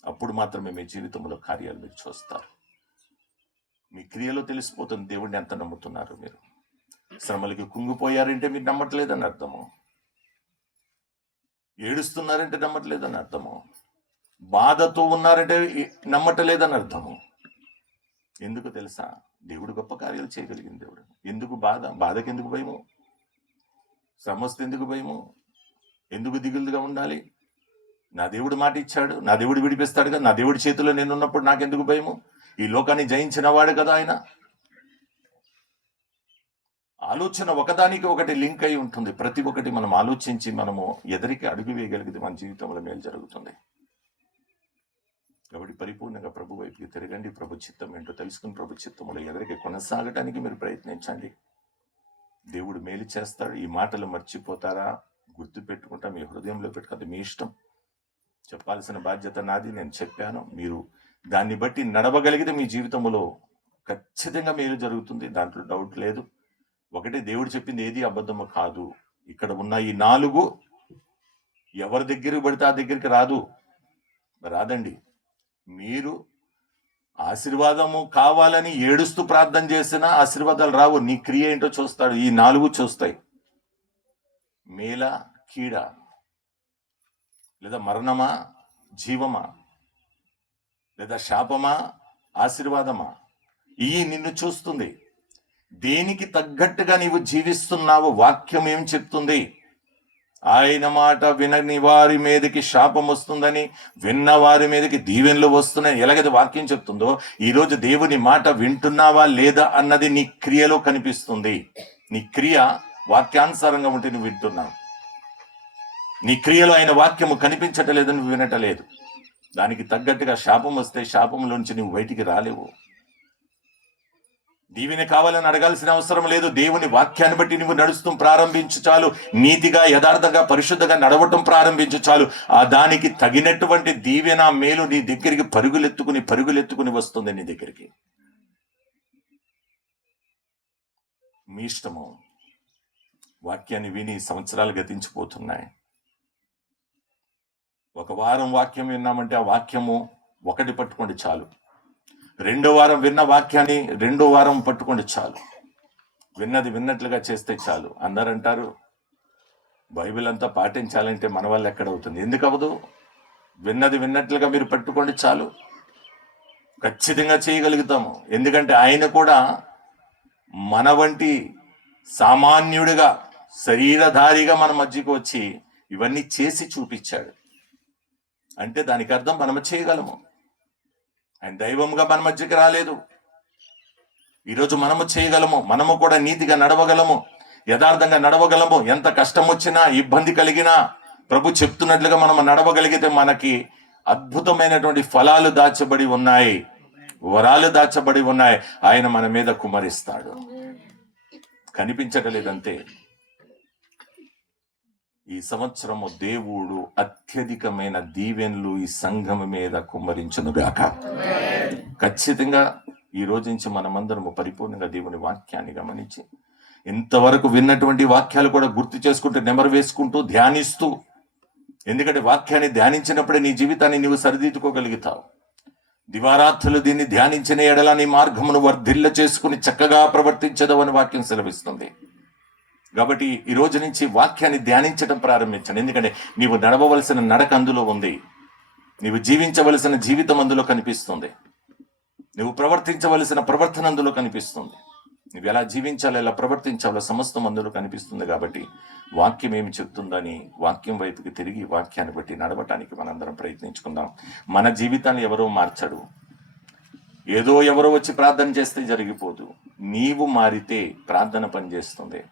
అప్పుడు మాత్రమే మీ జీవితంలో కార్యాలు మీరు చూస్తారు. మీ క్రియలో తెలిసిపోతుంది దేవుడిని ఎంత నమ్ముతున్నారు మీరు. శ్రమలకి కుంగిపోయారంటే మీరు నమ్మట్లేదని అర్థము. ఏడుస్తున్నారంటే నమ్మట్లేదని అర్థము. బాధతో ఉన్నారంటే నమ్మటలేదని అర్థము. ఎందుకు తెలుసా? దేవుడు గొప్ప కార్యాలు చేయగలిగిన దేవుడు. ఎందుకు బాధ? బాధకి ఎందుకు భయము? శ్రమ వస్తే ఎందుకు భయము? ఎందుకు దిగులుగా ఉండాలి? నా దేవుడు మాట ఇచ్చాడు, నా దేవుడు విడిపిస్తాడు కదా, నా దేవుడి చేతిలో నేను ఉన్నప్పుడు నాకెందుకు భయము? ఈ లోకాన్ని జయించిన వాడు కదా ఆయన. ఆలోచన ఒకదానికి ఒకటి లింక్ అయి ఉంటుంది. ప్రతి ఒక్కటి మనం ఆలోచించి మనము ఎదరికి అడుగు వేయగలిగితే మన జీవితంలో మేలు జరుగుతుంది. కాబట్టి పరిపూర్ణంగా ప్రభు వైపుకి తిరగండి. ప్రభు చిత్తం ఏంటో తెలుసుకుని ప్రభు చిత్తంలో ఎదరికి కొనసాగడానికి మీరు ప్రయత్నించండి. దేవుడు మేలు చేస్తాడు. ఈ మాటలు మర్చిపోతారా? గుర్తు పెట్టుకుంటా, మీ హృదయంలో పెట్టుకుంటే మీ ఇష్టం. చెప్పాల్సిన బాధ్యత నాది. నేను చెప్పాను, మీరు దాన్ని బట్టి నడవగలిగితే మీ జీవితంలో ఖచ్చితంగా మేలు జరుగుతుంది. దాంట్లో డౌట్ లేదు. ఒకటే, దేవుడు చెప్పింది ఏది అబద్ధము కాదు. ఇక్కడ ఉన్న ఈ 4 ఎవరి దగ్గరికి పడితే ఆ దగ్గరికి రాదండి. మీరు ఆశీర్వాదము కావాలని ఏడుస్తూ ప్రార్థన చేసినా ఆశీర్వాదాలు రావు. నీ క్రియ ఏంటో చూస్తాడు. ఈ 4 చూస్తాయి. మేల, కీడ, లేదా మరణమా, జీవమా, లేదా శాపమా, ఆశీర్వాదమా, ఈ నిన్ను చూస్తుంది. దేనికి తగ్గట్టుగా నీవు జీవిస్తున్నావు? వాక్యం ఏం చెప్తుంది? ఆయన మాట వినని వారి మీదకి శాపం వస్తుందని, విన్న వారి మీదకి దీవెనలు వస్తున్నాయి. ఎలాగైతే వాక్యం చెప్తుందో, ఈరోజు దేవుని మాట వింటున్నావా లేదా అన్నది నీ క్రియలో కనిపిస్తుంది. నీ క్రియ వాక్యానుసారంగా ఉంటే నువ్వు వింటున్నావు. నీ క్రియలో ఆయన వాక్యము కనిపించటలేదు, నువ్వు వినటలేదు. దానికి తగ్గట్టుగా శాపం వస్తే శాపంలోంచి నువ్వు బయటికి రాలేవు. దీవెన కావాలని అడగాల్సిన అవసరం లేదు. దేవుని వాక్యాన్ని బట్టి నువ్వు నడుస్తూ ప్రారంభించు చాలు. నీతిగా, యథార్థంగా, పరిశుద్ధంగా నడవటం ప్రారంభించు చాలు. ఆ దానికి తగినటువంటి దీవెన, మేలు నీ దగ్గరికి పరుగులెత్తుకుని వస్తుంది. నీ దగ్గరికి మీ ఇష్టము. వాక్యాన్ని విని సంవత్సరాలు గతించిపోతున్నాయి. ఒక వారం వాక్యం విన్నామంటే ఆ వాక్యము ఒకటి పట్టుకోండి చాలు. 2వ వారం విన్న వాక్యాన్ని 2వ వారం పట్టుకోండి చాలు. విన్నది విన్నట్లుగా చేస్తే చాలు. అందరు అంటారు బైబిల్ అంతా పాటించాలంటే మన వల్ల ఎక్కడవుతుంది? ఎందుకు అవ్వదు? విన్నది విన్నట్లుగా మీరు పట్టుకోండి చాలు. ఖచ్చితంగా చేయగలుగుతాము. ఎందుకంటే ఆయన కూడా మన వంటి సామాన్యుడిగా, శరీరధారిగా మన మధ్యకు వచ్చి ఇవన్నీ చేసి చూపించాడు. అంటే దానికి అర్థం మనము చేయగలము. ఆయన దైవముగా మన మధ్యకి రాలేదు. ఈరోజు మనము చేయగలము. మనము కూడా నీతిగా నడవగలము, యథార్థంగా నడవగలము. ఎంత కష్టం వచ్చినా, ఇబ్బంది కలిగినా ప్రభు చెప్తున్నట్లుగా మనం నడవగలిగితే మనకి అద్భుతమైనటువంటి ఫలాలు దాచబడి ఉన్నాయి, వరాలు దాచబడి ఉన్నాయి. ఆయన మన మీద కుమ్మరిస్తాడు. కనిపించటలేదంతే. ఈ సంవత్సరము దేవుడు అత్యధికమైన దీవెనలు ఈ సంఘం మీద కుమ్మరించునుగాక. ఖచ్చితంగా ఈ రోజు నుంచి మనమందరము పరిపూర్ణంగా దేవుని వాక్యాన్ని గమనించి, ఇంతవరకు విన్నటువంటి వాక్యాలు కూడా గుర్తు చేసుకుంటూ, నెమరు వేసుకుంటూ, ధ్యానిస్తూ. ఎందుకంటే వాక్యాన్ని ధ్యానించినప్పుడే నీ జీవితాన్ని నీవు సరిదిద్దుకోగలుగుతావు. దివారాత్రులు దీన్ని ధ్యానించిన ఎడల నీ మార్గమును వర్ధిల్ల చేసుకుని చక్కగా ప్రవర్తించదవని వాక్యం సెలవిస్తుంది. కాబట్టి ఈ రోజు నుంచి వాక్యాన్ని ధ్యానించడం ప్రారంభించండి. ఎందుకంటే నీవు నడవవలసిన నడక అందులో ఉంది. నీవు జీవించవలసిన జీవితం అందులో కనిపిస్తుంది. నువ్వు ప్రవర్తించవలసిన ప్రవర్తన అందులో కనిపిస్తుంది. నువ్వు ఎలా జీవించాలో, ఎలా ప్రవర్తించాలో సమస్తం అందులో కనిపిస్తుంది. కాబట్టి వాక్యం ఏమి చెప్తుందని వాక్యం వైపుకి తిరిగి వాక్యాన్ని బట్టి నడవటానికి మనందరం ప్రయత్నించుకుందాం. మన జీవితాన్ని ఎవరో మార్చడు. ఏదో ఎవరో వచ్చి ప్రార్థన చేస్తే జరిగిపోదు. నీవు మారితే ప్రార్థన పనిచేస్తుంది.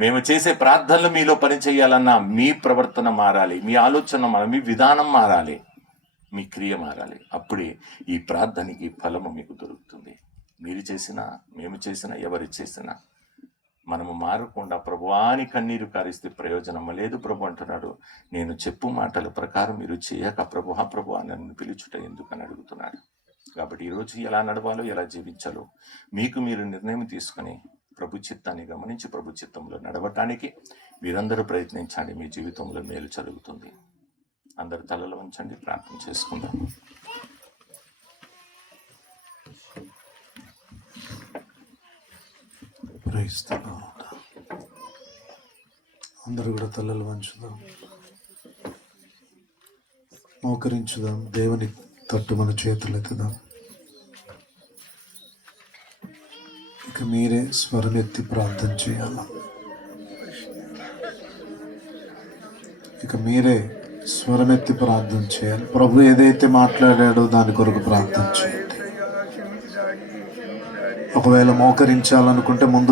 మేము చేసే ప్రార్థనలు మీలో పని చేయాలన్నా మీ ప్రవర్తన మారాలి, మీ ఆలోచన మారాలి, మీ విధానం మారాలి, మీ క్రియ మారాలి. అప్పుడే ఈ ప్రార్థనకి ఫలము మీకు దొరుకుతుంది. మీరు చేసినా, మేము చేసినా, ఎవరు చేసినా మనము మారకుండా ప్రభువాని కన్నీరు కారిస్తే ప్రయోజనం లేదు. ప్రభు అంటున్నాడు, నేను చెప్పు మాటల ప్రకారం మీరు చేయక ప్రభు నన్ను పిలుచుట ఎందుకని అడుగుతున్నాడు. కాబట్టి ఈరోజు ఎలా నడవాలో, ఎలా జీవించాలో మీకు మీరు నిర్ణయం తీసుకుని ప్రభు చిత్తాన్ని గమనించి ప్రభు చిత్తంలో నడవటానికి మీరందరూ ప్రయత్నించండి. మీ జీవితంలో మేలు జరుగుతుంది. అందరు తలలో ఉంచండి, ప్రార్థన చేసుకుందాం. అందరూ కూడా తలలు వంచుదాం, మోకరించుదాం, దేవుని తట్టు మన చేతులు ఎత్తుదాం. ఇక మీరే స్వరమెత్తి ప్రార్థన చేయాల. ఇక మీరే స్వరమెత్తి ప్రార్థన చేయాలి. ప్రభు ఏదైతే మాట్లాడాడో దాని కొరకు ప్రార్థన చేయండి. ఒకవేళ మోకరించాలనుకుంటే ముందు